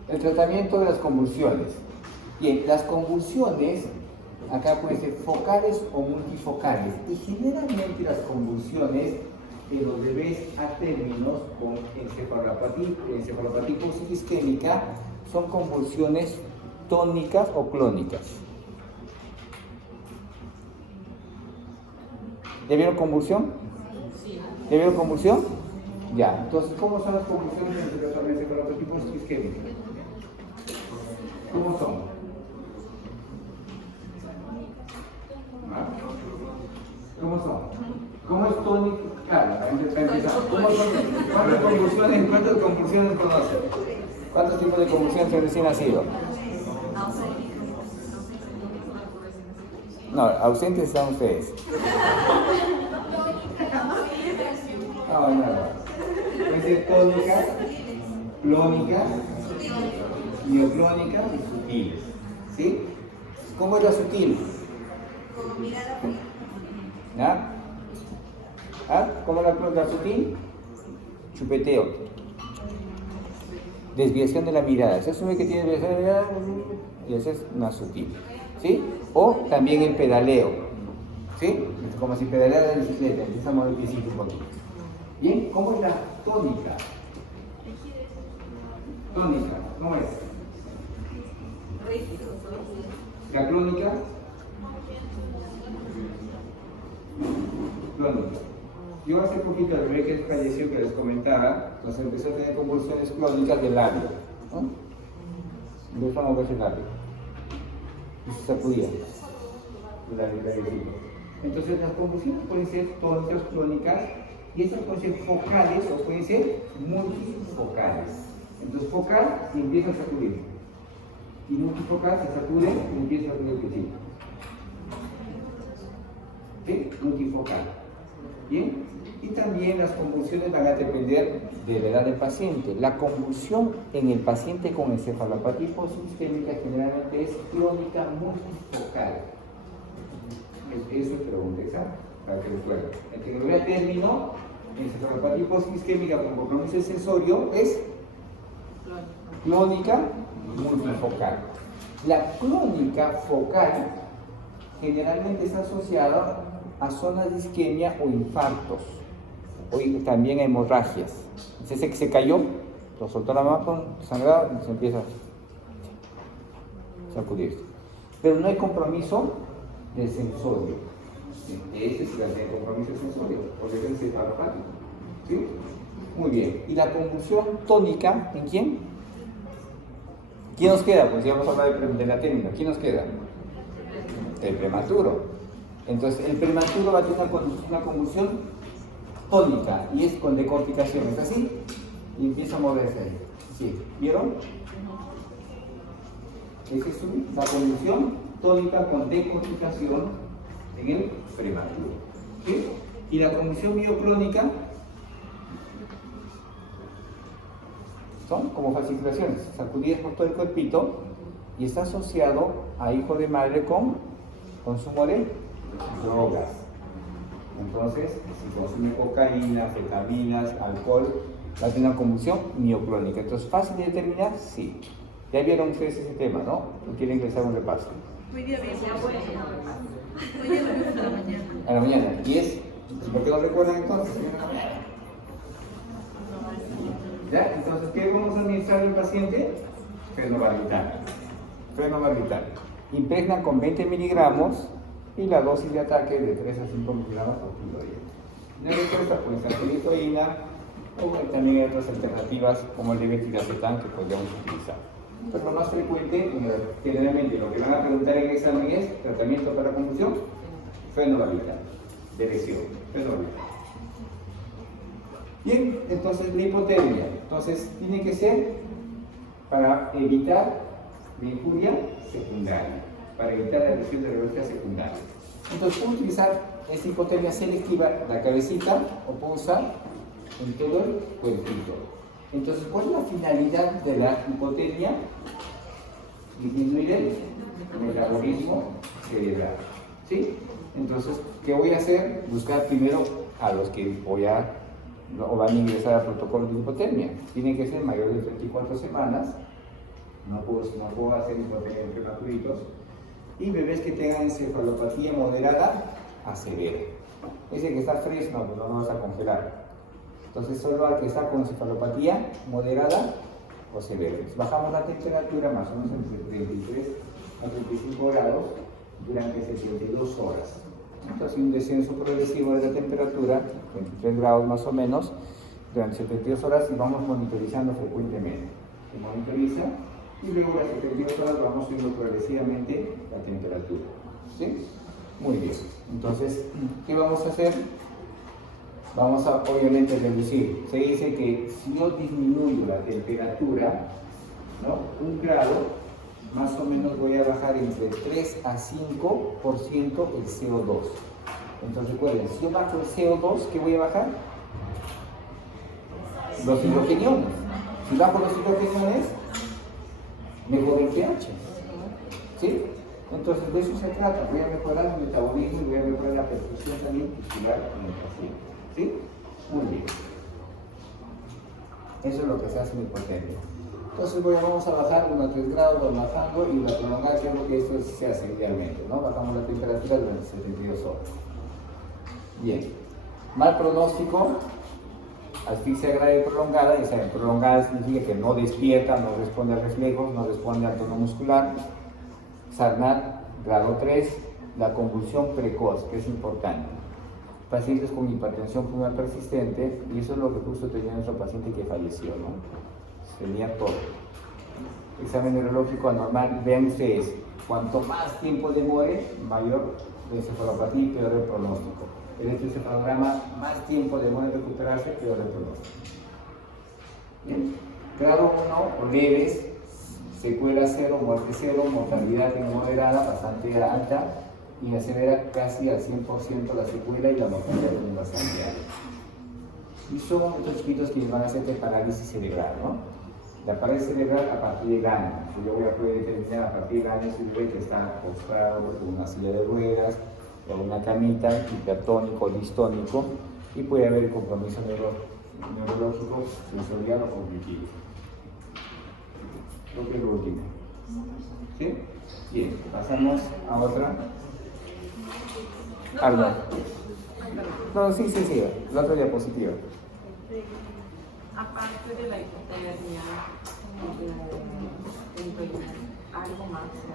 El tratamiento de las convulsiones. Bien, las convulsiones, acá pueden ser focales o multifocales. Y generalmente las convulsiones de los bebés a términos con encefalopatía isquémica son convulsiones tónicas o clónicas. ¿Ya vieron convulsión? ¿Ya vieron convulsión? Ya, entonces, ¿cómo son las convulsiones en encefalopatía isquémica? ¿Cómo son? ¿Ah? ¿Cómo son? ¿Cómo es tónico? Claro, ¿cómo son? ¿Cuántas convulsiones conocen? ¿Cuántos tipos de convulsiones de recién nacido? No, ausentes están ustedes. No. Puede ser tónica, clónica, mioclónica y sutiles. ¿Sí? ¿Cómo es la sutil? Como mirada fija. ¿Ya? ¿Ah? ¿Cómo la sutil? Chupeteo. Desviación de la mirada. Si es un que tiene desviación de la mirada, y esa es una sutil. ¿Sí? O también el pedaleo. ¿Sí? Como si pedaleara la bicicleta, empieza a mover el piecito un poquito. Bien, ¿cómo es la tónica? Tónica, ¿cómo es? La clónica. Clónica. Yo hace poquito al bebé que falleció, que les comentaba, entonces empezó a tener convulsiones clónicas del labio, ¿no? Empezó a moverse el labio y se sacudía el labio. Entonces las convulsiones pueden ser tónicas, clónicas, y estas pueden ser focales o pueden ser multifocales. Entonces focal y empieza a sacudir, y multifocal se sacude y empieza a sacudir el pechito. ¿Sí? Multifocal. ¿Bien? Y también las convulsiones van a depender de la edad del paciente. La convulsión en el paciente con encefalopatía isquémica generalmente es clónica multifocal. Eso es pregunta exacta, para que recuerden. El que lo vea término, encefalopatía isquémica con compromiso sensorio es clónica multifocal. La clónica focal generalmente está asociada a zonas de isquemia o infartos, o también a hemorragias. Ese que se cayó, lo soltó la mano, sangrado y se empieza a sacudir. Pero no hay compromiso de sensorio. Ese es el compromiso de sensorio, porque es el encefalopático. ¿Sí? Muy bien. ¿Y la convulsión tónica en quién? ¿Quién nos queda? Pues ya vamos a hablar de la técnica. ¿Quién nos queda? El prematuro. Entonces, el prematuro va a tener una convulsión tónica y es con decorticación, ¿es así? Y empieza a moverse ahí. ¿Sí? ¿Vieron? Esa es la convulsión tónica con decorticación en el prematuro. ¿Sí? Y la convulsión mioclónica son como fasciculaciones, sacudidas por todo el cuerpito y está asociado a hijo de madre con consumo de drogas. Entonces, si consume cocaína, anfetaminas, alcohol, va a tener una convulsión mioclónica. Entonces, ¿fácil de determinar? Sí. Ya vieron ustedes ese tema, ¿no? ¿O quieren que les haga un repaso? Hoy día vimos. Hoy día lo vimos a la mañana. A la mañana. ¿Y es? ¿Por qué lo recuerdan entonces? ¿Ya? Entonces, ¿qué vamos a administrar al paciente? Fenobarbital. Fenobarbital. Impregnan con 20 miligramos y la dosis de ataque de 3 a 5 miligramos por kilo día. La respuesta puede ser fenitoína o también hay otras alternativas como el de metilacetán que podríamos utilizar. Pero lo más frecuente, generalmente lo que van a preguntar en el examen es tratamiento para convulsión fenobarbital, de lesión, fenobarbital. Bien, entonces la hipotermia. Entonces tiene que ser para evitar la injuria secundaria, para evitar la lesión de la velocidad secundaria. Entonces puedo utilizar esta hipotermia selectiva, la cabecita, o puedo usar en todo el cuerpito. Entonces, ¿cuál es la finalidad de la hipotermia? disminuir el metabolismo cerebral. ¿Sí? Entonces, ¿qué voy a hacer? Buscar primero a los que o van a ingresar al protocolo de hipotermia. Tienen que ser mayores de 24 semanas, no puedo hacer hipotermia en prematuritos, y bebés que tengan encefalopatía moderada a severa. Ese que está fresco, no lo vas a congelar. Entonces, solo al que está con encefalopatía moderada o severa. Bajamos la temperatura más o menos entre 33 a 35 grados durante 72 horas. Entonces, un descenso progresivo de la temperatura, 23 grados más o menos, durante 72 horas y vamos monitorizando frecuentemente. Se monitoriza y luego a las 72 horas vamos subiendo progresivamente la temperatura. ¿Sí? Muy bien. Entonces, ¿qué vamos a hacer? Vamos a, obviamente, reducir. Se dice que si yo disminuyo la temperatura, ¿no? 1 grado, más o menos voy a bajar entre 3 a 5% el CO2. Entonces recuerden, si yo bajo el CO2, ¿qué voy a bajar? Los hidrogeniones. Si bajo los hidrogeniones, mejora el pH. ¿Sí? Entonces de eso se trata. Voy a mejorar el metabolismo y voy a mejorar la perfusión también muscular en el paciente. ¿Sí? Muy bien. Eso es lo que se hace en hipotermia. Entonces vamos a bajar unos 3 grados, vamos bajando y la prolongada, que es lo que esto se hace idealmente, ¿no? Bajamos la temperatura durante 72 horas. Bien. Mal pronóstico, asfixia grave prolongada, ya saben, prolongada significa que no despierta, no responde a reflejos, no responde al tono muscular. SARNAT, grado 3, la convulsión precoz, que es importante. Pacientes con hipertensión pulmonar persistente, y eso es lo que justo tenía nuestro paciente que falleció, ¿no? Tenía todo. Examen neurológico anormal, vean ustedes, cuanto más tiempo demore, mayor encefalopatía y peor el pronóstico. El electroencefalograma, más tiempo demora en recuperarse, peor el pronóstico. Bien. Grado 1, leves, secuela 0, muerte 0, mortalidad moderada, bastante alta, y la severa casi al 100% la secuela y la mortalidad también bastante alta. Y son estos chiquitos que van a hacer parálisis cerebral, ¿no? La parálisis cerebral a partir de años. Yo voy a poder determinar a partir de años si un bebé que está postrado con una silla de ruedas o una camita, hipertónico o distónico, y puede haber compromiso neurológico, sensorial o cognitivo. Creo que es lo último. ¿Sí? Bien, pasamos a otra. Algo. No, sí, la otra diapositiva. Aparte de la hipotermia, algo más.